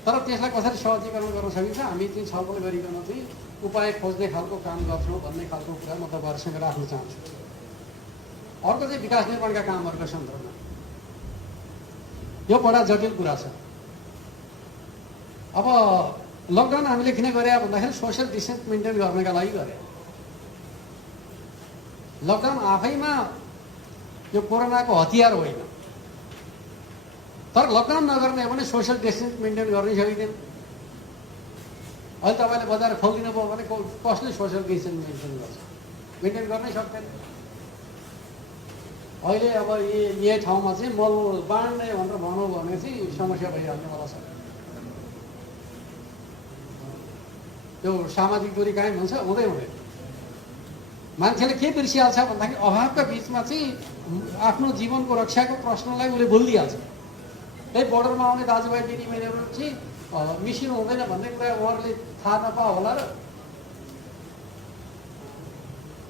तर त्यसलाई कसरी सहजीकरण गर्न सकिन्छ हामी चाहिँ छलफल गरिकन चाहिँ उपाय खोज्ने खालको काम गर्छौँ भन्ने खालको कुरा म तपाईँहरूसँग राख्न चाहन्छु। अर्को चाहिँ विकास निर्माणका कामहरूका सन्दर्भमा यो बडा जटिल कुरा छ। अब लकडाउन हामीले किन गरे भन्दाखेरि सोसियल डिस्टेन्स मेन्टेन गर्नका लागि गरे। लकडाउन आफैमा यो कोरोनाको हतियार होइन। तर लकडाउन नगर्ने हो भने सोसियल डिस्टेन्स मेन्टेन गर्नै सकिँदैन। अहिले तपाईँले बजार खोलिदिनु भयो भने कसले सोसियल डिस्टेन्स मेन्टेन गर्छ? मेन्टेन गर्नै सक्दैन। अहिले अब यही ठाउँमा चाहिँ मल बाँड्ने भनेर भनौँ भने चाहिँ समस्या भइहाल्ने वाला छ। त्यो सामाजिक दूरी कायम हुन्छ हुँदै हुँदैन। मान्छेले के बिर्सिहाल्छ भन्दाखेरि अभावका बिचमा चाहिँ आफ्नो जीवनको रक्षाको प्रश्नलाई उसले भुलिदिइहाल्छ। त्यही बोर्डरमा आउने दाजुभाइ दिदीबहिनीहरू चाहिँ मिसिनु हुँदैन भन्ने कुरा उहाँहरूले थाहा नपायो होला र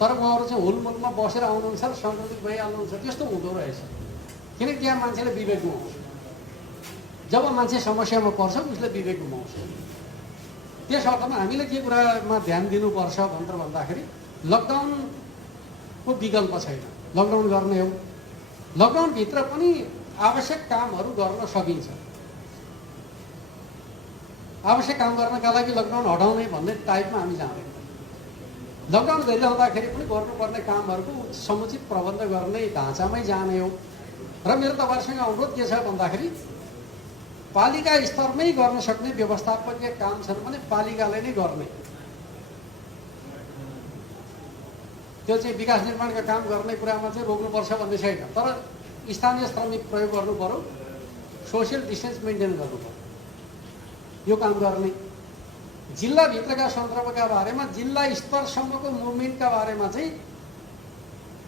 तर उहाँहरू चाहिँ हुलमुलमा बसेर आउनुहुन्छ र सङ्क्रमित भइहाल्नुहुन्छ। त्यस्तो हुँदो रहेछ, किनकि त्यहाँ मान्छेले विवेक गुमाउँछ। जब मान्छे समस्यामा पर्छ उसले विवेक गुमाउँछ। त्यस अर्थमा हामीले के कुरामा ध्यान दिनुपर्छ भनेर भन्दाखेरि लकडाउनको विकल्प छैन, लकडाउन गर्ने हो। लकडाउनभित्र पनि आवश्यक कामहरू गर्न सकिन्छ। आवश्यक काम गर्नका लागि लकडाउन हटाउने भन्ने टाइपमा हामी जाँदैनौँ। लकडाउन गरिरहँदाखेरि पनि गर्नुपर्ने कामहरूको समुचित प्रबन्ध गर्ने ढाँचामै जाने हो। र मेरो तपाईँहरूसँग अनुरोध के छ भन्दाखेरि पालिका स्तरमै गर्न सक्ने व्यवस्थापकीय काम छन् भने पालिकाले नै गर्ने। त्यो चाहिँ विकास निर्माणका काम गर्ने कुरामा चाहिँ रोक्नुपर्छ भन्ने छैन, तर स्थानीय स्तरमै प्रयोग गर्नु पर्यो, सोसियल डिस्टेन्स मेन्टेन गर्नु पर्यो, यो काम गर्ने। जिल्लाभित्रका सन्दर्भका बारेमा जिल्ला स्तरसम्मको मुभमेन्टका बारेमा चाहिँ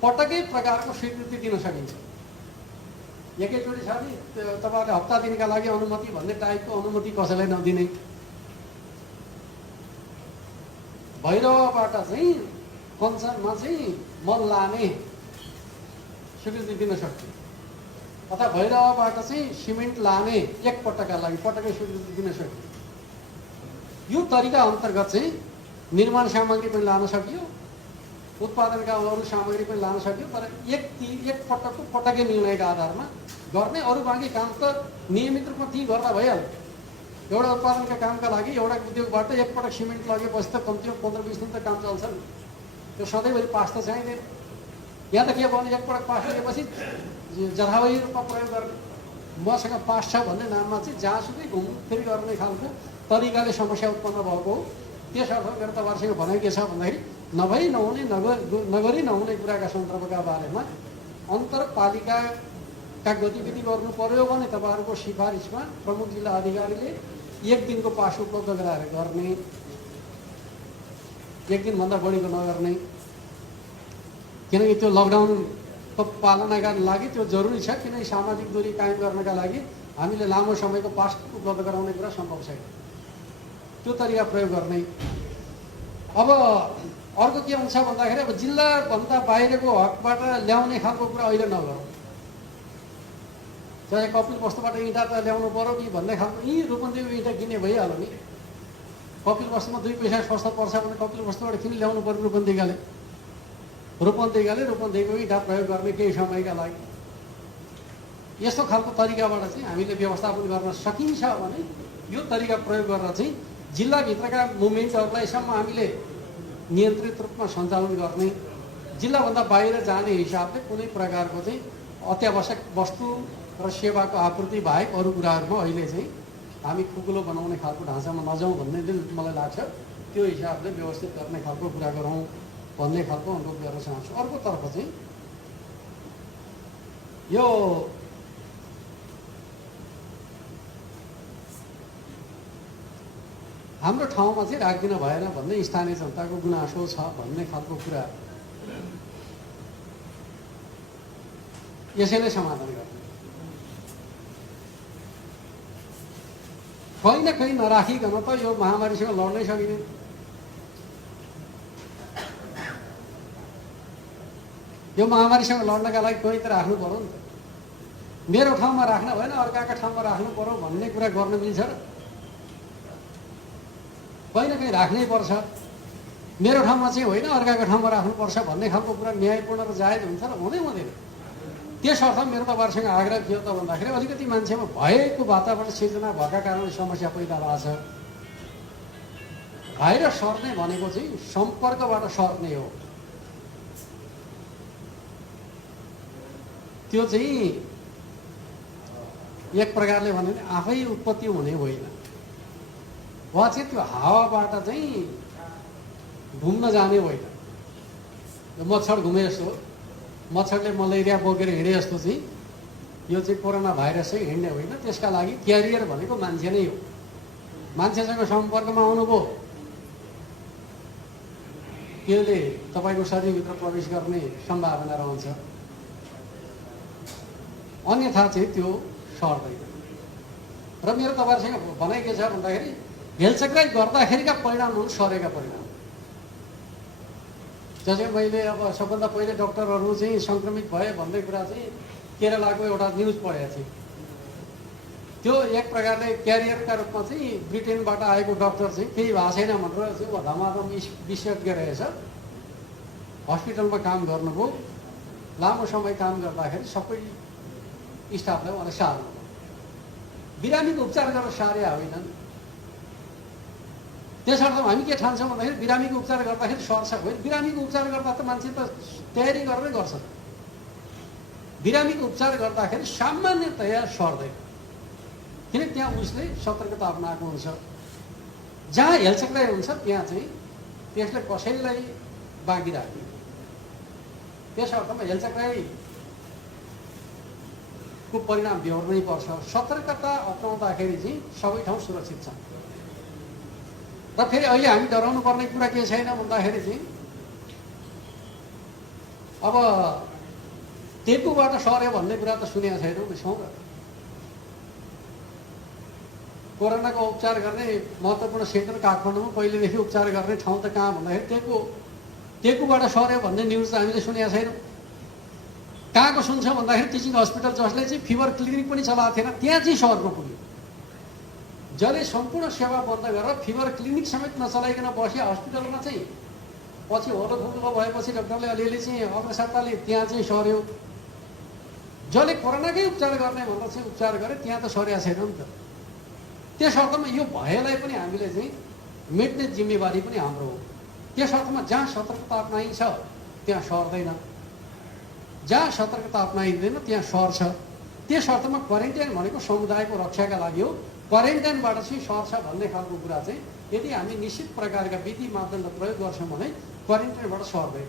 पटकै प्रकारको स्वीकृति दिन सकिन्छ। एकैचोटि छ नि तपाईँहरूले हप्ता दिनका लागि अनुमति भन्ने टाइपको अनुमति कसैलाई नदिने। भैरवबाट चाहिँ कञ्चनमा चाहिँ मल लाने स्वीकृति दिन सक्छ, अथवा भैरवबाट चाहिँ सिमेन्ट लाने एकपटकका लागि पटकै स्वीकृति दिन सक्छ। यो तरिका अन्तर्गत चाहिँ निर्माण सामग्री पनि लान सकियो, उत्पादनका अरू सामग्री पनि लान सक्यो, तर एकपटकको पटकै निर्णयका आधारमा गर्ने। अरू बाँकी काम त नियमित रूपमा ती गर्दा भइहाल्यो। एउटा उत्पादनका कामका लागि एउटा उद्योगबाट एकपटक सिमेन्ट लगेपछि त कम्तीमा 15-20 दिन त काम चल्छ नि। त्यो सधैँभरि पास त चाहिँदैन। यहाँ त के भन्ने एकपटक पास लिएपछि जथावही रूपमा प्रयोग गर्ने। मसँग पास छ भन्ने नाममा चाहिँ जहाँसुकै घुमफिर गर्ने खालको तरिकाले समस्या उत्पन्न भएको हो। त्यस अर्थ मेरो तपाईँहरूसँग भनाइ के छ भन्दाखेरि नभई नहुने नगरी नहुने कुराका सन्दर्भका बारेमा अन्तरपालिकाका गतिविधि गर्नु पर्यो भने तपाईँहरूको सिफारिसमा प्रमुख जिल्ला अधिकारीले 1 दिनको पास उपलब्ध गराएर गर्ने, 1 दिनभन्दा बढीको नगर्ने। किनकि त्यो लकडाउनको पालनाका लागि त्यो जरुरी छ, किनकि सामाजिक दूरी कायम गर्नका लागि हामीले लामो समयको पास उपलब्ध गराउने कुरा सम्भव छैन। त्यो तरिका प्रयोग गर्ने। अब अर्को के हुन्छ भन्दाखेरि अब जिल्लाभन्दा बाहिरको हकबाट ल्याउने खालको कुरा अहिले नगरौँ। चाहे कपिल वस्तुबाट इँटा त ल्याउनु पर्यो कि भन्ने खालको यहीँ रूपन्देहीको इँटा किने भइहाल्यो नि। कपिल वस्तुमा 2 पैसा सस्तो पर्छ भने कपिल वस्तुबाट किन ल्याउनु पर्यो रूपन्देहीकाले? रूपन्देहीको इँटा प्रयोग गर्ने केही समयका लागि। यस्तो खालको तरिकाबाट चाहिँ हामीले व्यवस्थापन गर्न सकिन्छ भने यो तरिका प्रयोग गरेर चाहिँ जिल्लाभित्रका मुभमेन्टहरूलाई सम्म हामीले नियन्त्रित रूपमा सञ्चालन गर्ने। जिल्लाभन्दा बाहिर जाने हिसाबले कुनै प्रकारको चाहिँ अत्यावश्यक वस्तु र सेवाको आपूर्ति बाहेक अरू कुराहरूमा अहिले चाहिँ हामी खुकुलो बनाउने खालको ढाँचामा नजाउँ भन्ने मलाई लाग्छ। त्यो हिसाबले व्यवस्थित गर्ने खालको कुरा गरौँ भन्ने खालको अनुरोध गर्न चाहन्छु। अर्कोतर्फ चाहिँ यो हाम्रो ठाउँमा चाहिँ राखिदिन भएन भन्ने स्थानीय जनताको गुनासो छ भन्ने खालको कुरा यसैले समाधान गर्ने। कहीँ न कहीँ नराखिकन त यो महामारीसँग लड्नै सकिँदैन। यो महामारीसँग लड्नका लागि कहीँ त राख्नु पर्यो नि त। मेरो ठाउँमा राख्न भएन अर्काका ठाउँमा राख्नु पर्यो भन्ने कुरा गर्न मिल्छ र? कहीँ न कहीँ राख्नै पर्छ। मेरो ठाउँमा चाहिँ होइन अर्काको ठाउँमा राख्नुपर्छ भन्ने खालको कुरा न्यायपूर्ण र जायज हुन्छ र? हुँदैन। त्यस अर्थ मेरो तपाईँहरूसँग आग्रह के हो त भन्दाखेरि अलिकति मान्छेमा भएको वातावरण सिर्जना भएका कारणले समस्या पैदा भएको छ। भाइरस सर्ने भनेको चाहिँ सम्पर्कबाट सर्ने हो। त्यो चाहिँ एक प्रकारले भन्यो भने आफै उत्पत्ति हुने होइन, वा चाहिँ त्यो हावाबाट चाहिँ घुम्न जाने होइन। मच्छर घुमे जस्तो, मच्छरले मलेरिया बोकेर हिँडे जस्तो चाहिँ यो चाहिँ कोरोना भाइरस चाहिँ हिँड्ने होइन। त्यसका लागि क्यारियर भनेको मान्छे नै हो। मान्छेसँग सम्पर्कमा आउनुभयो, त्यसले तपाईँको शरीरभित्र प्रवेश गर्ने सम्भावना रहन्छ, अन्यथा चाहिँ त्यो सर्दैन। र मेरो तपाईँहरूसँग भनाइ के छ भन्दाखेरि हेलचक्राइ गर्दाखेरिका परिणाम हुन् सरेका परिणाम। जसै मैले अब सबभन्दा पहिले डक्टरहरू चाहिँ सङ्क्रमित भए भन्ने कुरा चाहिँ केरलाको एउटा न्युज पढेको थिएँ। त्यो एक प्रकारले क्यारियरका रूपमा चाहिँ ब्रिटेनबाट आएको डक्टर चाहिँ केही भएको छैन भनेर चाहिँ धमाधम विशेषज्ञ रहेछ, हस्पिटलमा काम गर्नुभयो। लामो समय काम गर्दाखेरि सबै स्टाफलाई उहाँले सार्नु, बिरामीको उपचार गरेर सारे होइनन्। त्यसर्थ हामी के ठान्छौँ भन्दाखेरि बिरामीको उपचार गर्दाखेरि सर्छ होइन। बिरामीको उपचार गर्दा त मान्छे त तयारी गरेरै गर्छ। बिरामीको उपचार गर्दाखेरि सामान्यतया सर्दैन, किन त्यहाँ उसले सतर्कता अपनाएको हुन्छ। जहाँ हेलचक्राइ हुन्छ त्यहाँ चाहिँ त्यसले कसैलाई बाँकी राख्दैन। त्यस अर्थमा हेलचक्राइको परिणाम बेहोर्नै पर्छ। सतर्कता अपनाउँदाखेरि चाहिँ सबै ठाउँ सुरक्षित छ। र फेरि अहिले हामी डराउनु पर्ने कुरा के छैन भन्दाखेरि चाहिँ अब टेकुबाट सर्यो भन्ने कुरा त सुनेको छैनौँ यसौँ। कोरोनाको उपचार गर्ने महत्त्वपूर्ण सेन्टर काठमाडौँमा पहिलेदेखि उपचार गर्ने ठाउँ त कहाँ भन्दाखेरि टेकुबाट सर्यो भन्ने न्युज त हामीले सुनेका छैनौँ। कहाँको सुन्छ भन्दाखेरि टिचिङ हस्पिटल जसले चाहिँ फिभर क्लिनिक पनि चलाएको थिएन त्यहाँ चाहिँ सर्नु पुग्यो। जसले सम्पूर्ण सेवा बन्द गरेर फिभर क्लिनिक समेत नचलाइकन बस्यो हस्पिटलमा चाहिँ पछि होलो भएपछि डक्टरले अलिअलि चाहिँ अग्रसरताले त्यहाँ चाहिँ सर्यो। जसले कोरोनाकै उपचार गर्ने भनेर चाहिँ उपचार गरे त्यहाँ त सरेको छैन नि त। त्यस अर्थमा यो भयलाई पनि हामीले चाहिँ मेट्ने जिम्मेवारी पनि हाम्रो हो। त्यस अर्थमा जहाँ सतर्कता अपनाइन्छ त्यहाँ सर्दैन, जहाँ सतर्कता अपनाइँदैन त्यहाँ सर्छ। त्यस अर्थमा क्वारेन्टाइन भनेको समुदायको रक्षाका लागि हो। क्वारेन्टाइनबाट चाहिँ सर्छ भन्ने खालको कुरा चाहिँ यदि हामी निश्चित प्रकारका विधि मापदण्ड प्रयोग गर्छौँ भने क्वारेन्टाइनबाट सर्दैन।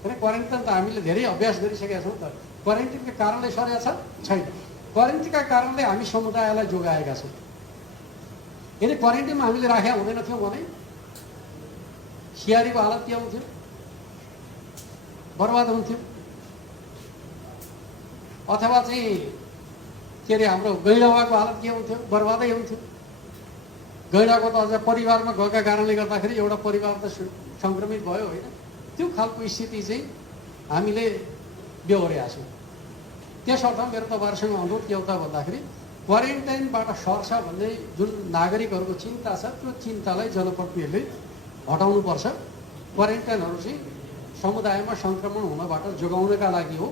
किन क्वारेन्टाइन त हामीले धेरै अभ्यास गरिसकेका छौँ त। क्वारेन्टाइनका कारणले सरेको छ छैन। क्वारेन्टाइनका कारणले हामी समुदायलाई जोगाएका छौँ। यदि क्वारेन्टाइनमा हामीले राखेका हुँदैन थियौँ भने सियारीको हालत के हुन्थ्यो? बर्बाद हुन्थ्यो। अथवा चाहिँ के अरे हाम्रो गैँडाको हालत के हुन्थ्यो? बर्बादै हुन्थ्यो। गैँडाको त अझ परिवारमा गएका कारणले गर्दाखेरि एउटा परिवार त सङ्क्रमित भयो होइन। त्यो खालको स्थिति चाहिँ हामीले बेहोरेका छौँ। त्यसर्थ मेरो तपाईँहरूसँग अनुरोध के हो त भन्दाखेरि क्वारेन्टाइनबाट सर्छ भन्ने जुन नागरिकहरूको चिन्ता छ त्यो चिन्तालाई जनप्रतिनिधिहरूले हटाउनुपर्छ। क्वारेन्टाइनहरू चाहिँ समुदायमा सङ्क्रमण हुनबाट जोगाउनका लागि हो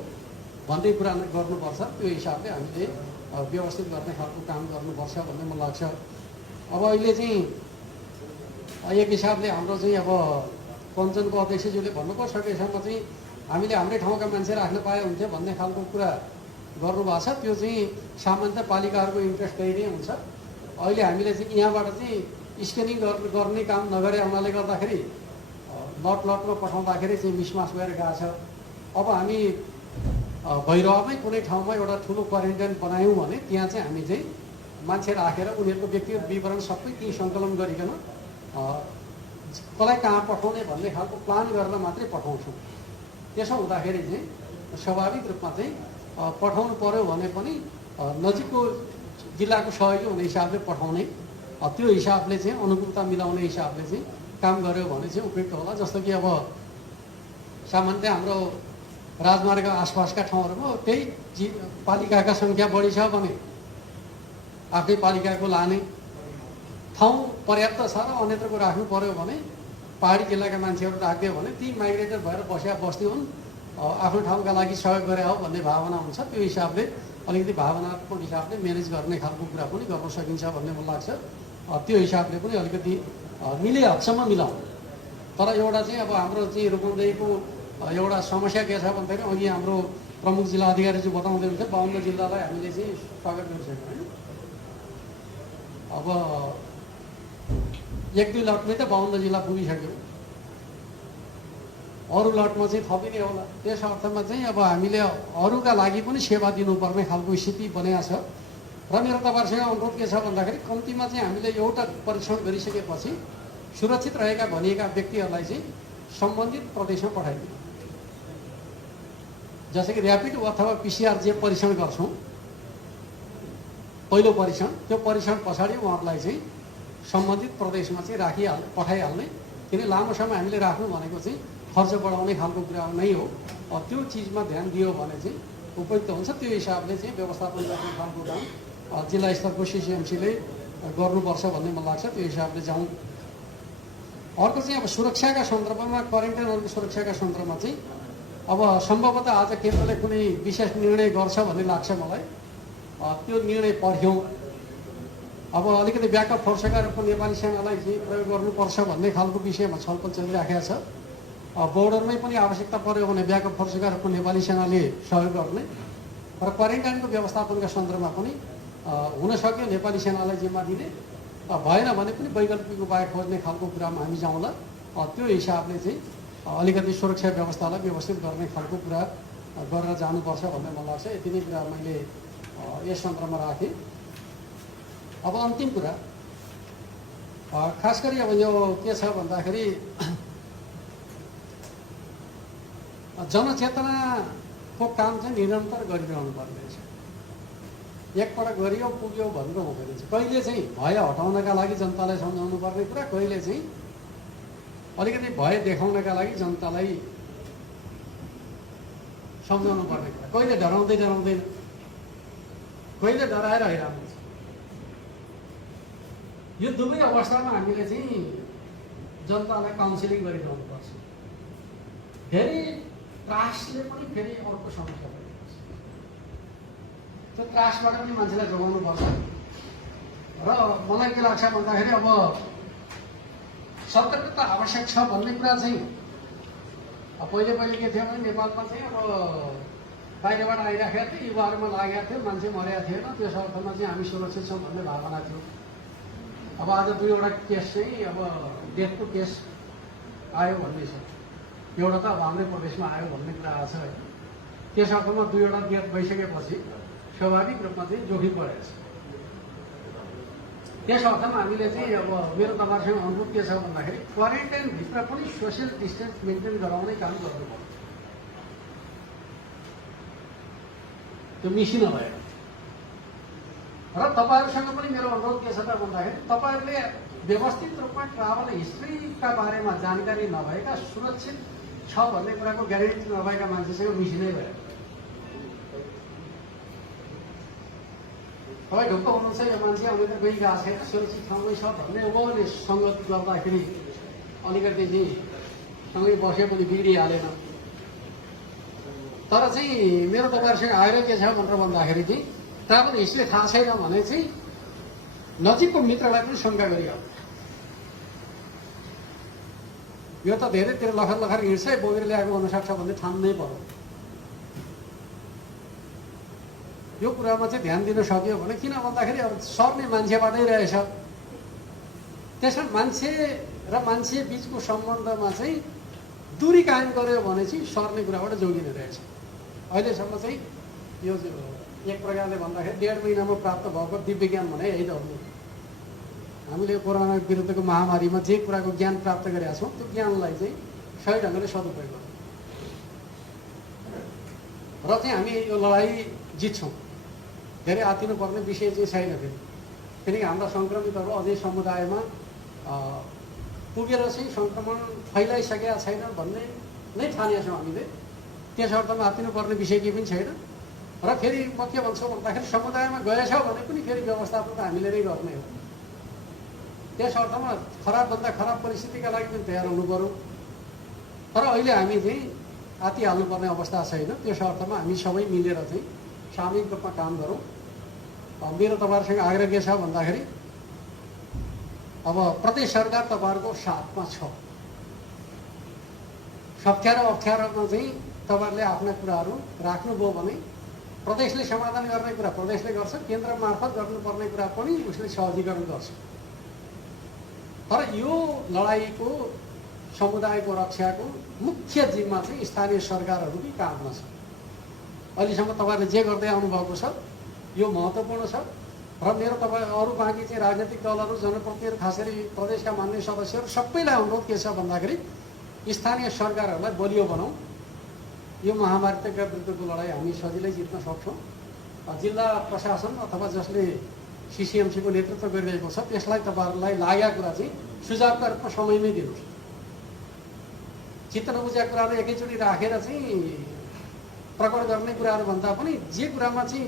भन्ने कुरा गर्नुपर्छ। त्यो हिसाबले हामीले व्यवस्थित गर्ने खालको काम गर्नुपर्छ भन्ने मलाई लाग्छ। अब अहिले चाहिँ एक हिसाबले हाम्रो चाहिँ अब कञ्चनको अध्यक्षज्यूले भन्नुभयो सकेसम्म चाहिँ हामीले हाम्रै ठाउँका मान्छे राख्न पाए हुन्थ्यो भन्ने खालको कुरा गर्नुभएको छ। त्यो चाहिँ सामान्यतः पालिकाहरूको इन्ट्रेस्ट त्यही नै हुन्छ। अहिले हामीले चाहिँ यहाँबाट चाहिँ स्क्यानिङ गर्ने काम नगरे हुनाले गर्दाखेरि लटमा पठाउँदाखेरि चाहिँ मिसमास भएर गएको छ। अब हामी भैरवमै कुनै ठाउँमा एउटा ठुलो क्वारेन्टाइन बनायौँ भने त्यहाँ चाहिँ हामी चाहिँ मान्छे राखेर उनीहरूको व्यक्तिगत विवरण सबै त्यहीँ सङ्कलन गरिकन कसलाई कहाँ पठाउने भन्ने खालको प्लान गरेर मात्रै पठाउँछौँ। त्यसो हुँदाखेरि चाहिँ स्वाभाविक रूपमा चाहिँ पठाउनु पर्यो भने पनि नजिकको जिल्लाको सहयोगी हुने हिसाबले पठाउने, त्यो हिसाबले चाहिँ अनुकूलता मिलाउने हिसाबले चाहिँ काम गर्यो भने चाहिँ उपयुक्त होला। जस्तो कि अब सामान्यतया हाम्रो राजमार्ग आसपासका ठाउँहरूमा त्यही पालिकाका सङ्ख्या बढी छ भने आफ्नै पालिकाको लाने ठाउँ पर्याप्त छ र अन्यत्रको राख्नु पर्यो भने पहाडी जिल्लाका मान्छेहरू राखिदियो भने ती माइग्रेटर भएर बस्ती हुन्, आफ्नो ठाउँका लागि सहयोग गरे हो भन्ने भावना हुन्छ। त्यो हिसाबले अलिकति भावनात्मक हिसाबले म्यानेज गर्ने खालको कुरा पनि गर्न सकिन्छ भन्ने मलाई लाग्छ। त्यो हिसाबले पनि अलिकति मिले हदसम्म मिलाउँ। तर एउटा चाहिँ अब हाम्रो चाहिँ रूपन्देहीको एउटा समस्या के छ भन्दाखेरि अघि हाम्रो प्रमुख जिल्ला अधिकारी चाहिँ बताउँदै हुन्छ 52 जिल्लालाई हामीले चाहिँ स्वागत गरिसक्यौँ होइन। अब 1-2 लटमै त 52 जिल्ला पुगिसक्यो, अरू लटमा चाहिँ थपिने होला। त्यस अर्थमा चाहिँ अब हामीले अरूका लागि पनि सेवा दिनुपर्ने खालको स्थिति बनेको छ। र मेरो तपाईँहरूसँग अनुरोध के छ भन्दाखेरि कम्तीमा चाहिँ हामीले एउटा परीक्षण गरिसकेपछि सुरक्षित रहेका भनिएका व्यक्तिहरूलाई चाहिँ सम्बन्धित प्रदेशमा पठाइदिनु। जस्तै कि ऱ्यापिड अथवा पिसिआर जे परीक्षण गर्छौँ पहिलो परीक्षण, त्यो परीक्षण पछाडि उहाँहरूलाई चाहिँ सम्बन्धित प्रदेशमा चाहिँ पठाइहाल्ने। किन लामो समय हामीले राख्नु भनेको चाहिँ खर्च बढाउने खालको कुरा नै हो। त्यो चिजमा ध्यान दियो भने चाहिँ उपयुक्त हुन्छ। त्यो हिसाबले चाहिँ व्यवस्थापन गर्ने खालको काम जिल्ला स्तरको सिसिएमसीले गर्नुपर्छ भन्ने मलाई लाग्छ। त्यो हिसाबले जाउँ। अर्को चाहिँ अब सुरक्षाका सन्दर्भमा, क्वारेन्टाइनहरूको सुरक्षाका सन्दर्भमा चाहिँ अब सम्भवतः आज केन्द्रले कुनै विशेष निर्णय गर्छ भन्ने लाग्छ मलाई। त्यो निर्णय पढ्यौँ। अब अलिकति ब्याकअप फोर्सका रूपमा नेपाली सेनालाई चाहिँ प्रयोग गर्नुपर्छ भन्ने खालको विषयमा छलफल चलिराखेको छ। बोर्डरमै पनि आवश्यकता पर्यो भने ब्याकअप फोर्सका रूपमा नेपाली सेनाले सहयोग गर्ने र क्वारेन्टाइनको व्यवस्थापनका सन्दर्भमा पनि हुन सक्यो नेपाली सेनालाई जिम्मा दिने, भएन भने पनि वैकल्पिक उपाय खोज्ने खालको कुरामा हामी जाउँला। त्यो हिसाबले चाहिँ अलिकति सुरक्षा व्यवस्थालाई व्यवस्थित गर्ने खालको कुरा गरेर जानुपर्छ भन्ने मलाई लाग्छ। यति नै कुरा मैले यस सन्दर्भमा राखेँ। अब अन्तिम कुरा खास गरी अब यो के छ भन्दाखेरि जनचेतनाको काम चाहिँ निरन्तर गरिरहनु पर्ने रहेछ। एकपटक गरियो पुग्यो भनेर हुँदैन रहेछ। कहिले चाहिँ भय हटाउनका लागि जनतालाई सम्झाउनु पर्ने कुरा, कहिले चाहिँ अलिकति भय देखाउनका लागि जनतालाई सम्झाउनु पर्ने कुरा, कहिले डराउँदैन, कहिले डराएर हैरान। यो दुवै अवस्थामा हामीले चाहिँ जनतालाई काउन्सिलिङ गरिरहनुपर्छ। फेरि त्रासले पनि फेरि अर्को समस्या भइरहेको छ। त्यो त्रासबाट पनि मान्छेलाई जोगाउनुपर्छ। र मलाई के लाग्छ भन्दाखेरि अब सतर्कता आवश्यक छ भन्ने कुरा चाहिँ पहिले के थियो भने नेपालमा चाहिँ अब बाहिरबाट आइराखेको थियो, युवाहरूमा लागेको थियो, मान्छे मरेको थिएन, त्यस अर्थमा चाहिँ हामी सुरक्षित छौँ भन्ने भावना थियो। अब आज दुईवटा केस चाहिँ अब डेथको केस आयो भन्ने छ। एउटा त अब हाम्रै प्रदेशमा आयो भन्ने कुरा आएको छ। त्यस अर्थमा दुईवटा डेथ भइसकेपछि स्वाभाविक रूपमा चाहिँ जोखिम बढेको छ। त्यस अर्थमा हामीले चाहिँ अब मेरो तपाईँहरूसँग अनुरोध के छ भन्दाखेरि क्वारेन्टाइनभित्र पनि सोसियल डिस्टेन्स मेन्टेन गराउने काम गर्नुपर्छ। त्यो मिसिन भएर। र तपाईँहरूसँग पनि मेरो अनुरोध के छ त भन्दाखेरि तपाईँहरूले व्यवस्थित रूपमा ट्राभल हिस्ट्रीका बारेमा जानकारी नभएका, सुरक्षित छ भन्ने कुराको ग्यारेन्टी नभएका मान्छेसँग मिसिनै भयो। तपाईँ ढुक्क हुनुहुन्छ यो मान्छे अहिले त गइरहेको छैन, सुरक्षित ठाउँमै छ भन्ने ओभरले सङ्गत गर्दाखेरि अलिकति चाहिँ सँगै बसे पनि बिग्रिहालेन। तर चाहिँ मेरो तपाईँहरूसँग आएर के छ भनेर भन्दाखेरि चाहिँ ट्राभल हिस्ट्री थाहा छैन भने चाहिँ नजिकको मित्रलाई पनि शङ्का गरिहाल्छ। यो त धेरैतिर लखर हिँड्छ, बोकेर ल्याएको हुनसक्छ भन्ने ठान्नै पर्यो। यो कुरामा चाहिँ ध्यान दिन सक्यो भने, किन भन्दाखेरि अब सर्ने मान्छेबाटै रहेछ। त्यसमा मान्छे र मान्छे बिचको सम्बन्धमा चाहिँ दूरी कायम गर्यो भने चाहिँ सर्ने कुराबाट जोगिने रहेछ। अहिलेसम्म चाहिँ यो एक प्रकारले भन्दाखेरि 1.5 महिनामा प्राप्त भएको दिव्य ज्ञान भने यही त हो। हामीले कोरोना विरुद्धको महामारीमा जे कुराको ज्ञान प्राप्त गरेका छौँ त्यो ज्ञानलाई चाहिँ सही ढङ्गले सदुपयोग गर्छौँ र चाहिँ हामी यो लडाइँ जित्छौँ। धेरै आत्तिनुपर्ने विषय चाहिँ छैन। किनकि हाम्रा सङ्क्रमितहरू अझै समुदायमा पुगेर चाहिँ सङ्क्रमण फैलाइसकेका छैन भन्ने नै ठानेका छौँ हामीले। त्यस अर्थमा आत्तिनुपर्ने विषय केही पनि छैन। र फेरि म के भन्छु भन्दाखेरि समुदायमा गएछ भने पनि फेरि व्यवस्थापन त हामीले नै गर्ने हो। त्यस अर्थमा खराबभन्दा खराब परिस्थितिका लागि पनि तयार हुनु पर्यो। तर अहिले हामी चाहिँ आत्तिहाल्नुपर्ने अवस्था छैन। त्यस अर्थमा हामी सबै मिलेर चाहिँ सामूहिक रूपमा काम गरौँ। मेरो तपाईँहरूसँग आग्रह के छ भन्दाखेरि अब प्रदेश सरकार तपाईँहरूको साथमा छ। सत्य र अप्ठ्यारोमा चाहिँ तपाईँहरूले आफ्ना कुराहरू राख्नुभयो भने प्रदेशले समाधान गर्ने कुरा प्रदेशले गर्छ, केन्द्र मार्फत गर्नुपर्ने कुरा पनि उसले सहजीकरण गर्छ। तर यो लडाइँको समुदायको रक्षाको मुख्य जिम्मा चाहिँ स्थानीय सरकारहरूकै काममा छ। अहिलेसम्म तपाईँहरूले जे गर्दै आउनुभएको छ यो महत्त्वपूर्ण छ। र मेरो तपाईँ अरू बाँकी चाहिँ राजनैतिक दलहरू, जनप्रतिनिधिहरू, खास गरी प्रदेशका मान्य सदस्यहरू सबैलाई अनुरोध के छ भन्दाखेरि स्थानीय सरकारहरूलाई बलियो बनाऊ। यो महामारीका विरुद्धको लडाइँ हामी सजिलै जित्न सक्छौँ। जिल्ला प्रशासन अथवा जसले सिसिएमसीको नेतृत्व गरिरहेको छ त्यसलाई तपाईँहरूलाई लागेको कुरा चाहिँ सुझावका रूपमा समयमै दिनुहोस्। चित्त नबुझेका कुराहरू एकैचोटि राखेर चाहिँ प्रकट गर्ने कुराहरू भन्दा पनि जे कुरामा चाहिँ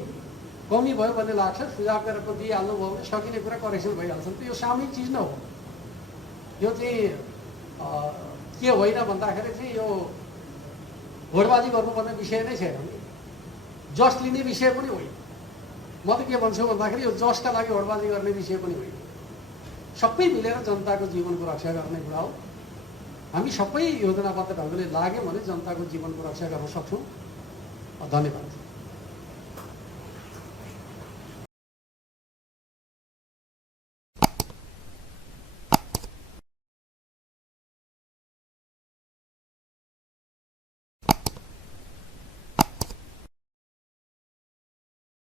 कमी भयो भन्ने लाग्छ सुझाव गरेर दिइहाल्नु भयो भने सकिने कुरा करेक्सन भइहाल्छ नि त। यो सामूहिक चिज न हो। यो चाहिँ के होइन भन्दाखेरि चाहिँ यो भोटबाजी गर्नुपर्ने विषय नै छैन नि, जस लिने विषय पनि होइन। म त के भन्छु भन्दाखेरि यो जसका लागि भोटबाजी गर्ने विषय पनि होइन। सबै मिलेर जनताको जीवनको रक्षा गर्ने कुरा हो। हामी सबै योजनाबद्ध ढङ्गले लाग्यौँ भने जनताको जीवनको रक्षा गर्न सक्छौँ। धन्यवाद।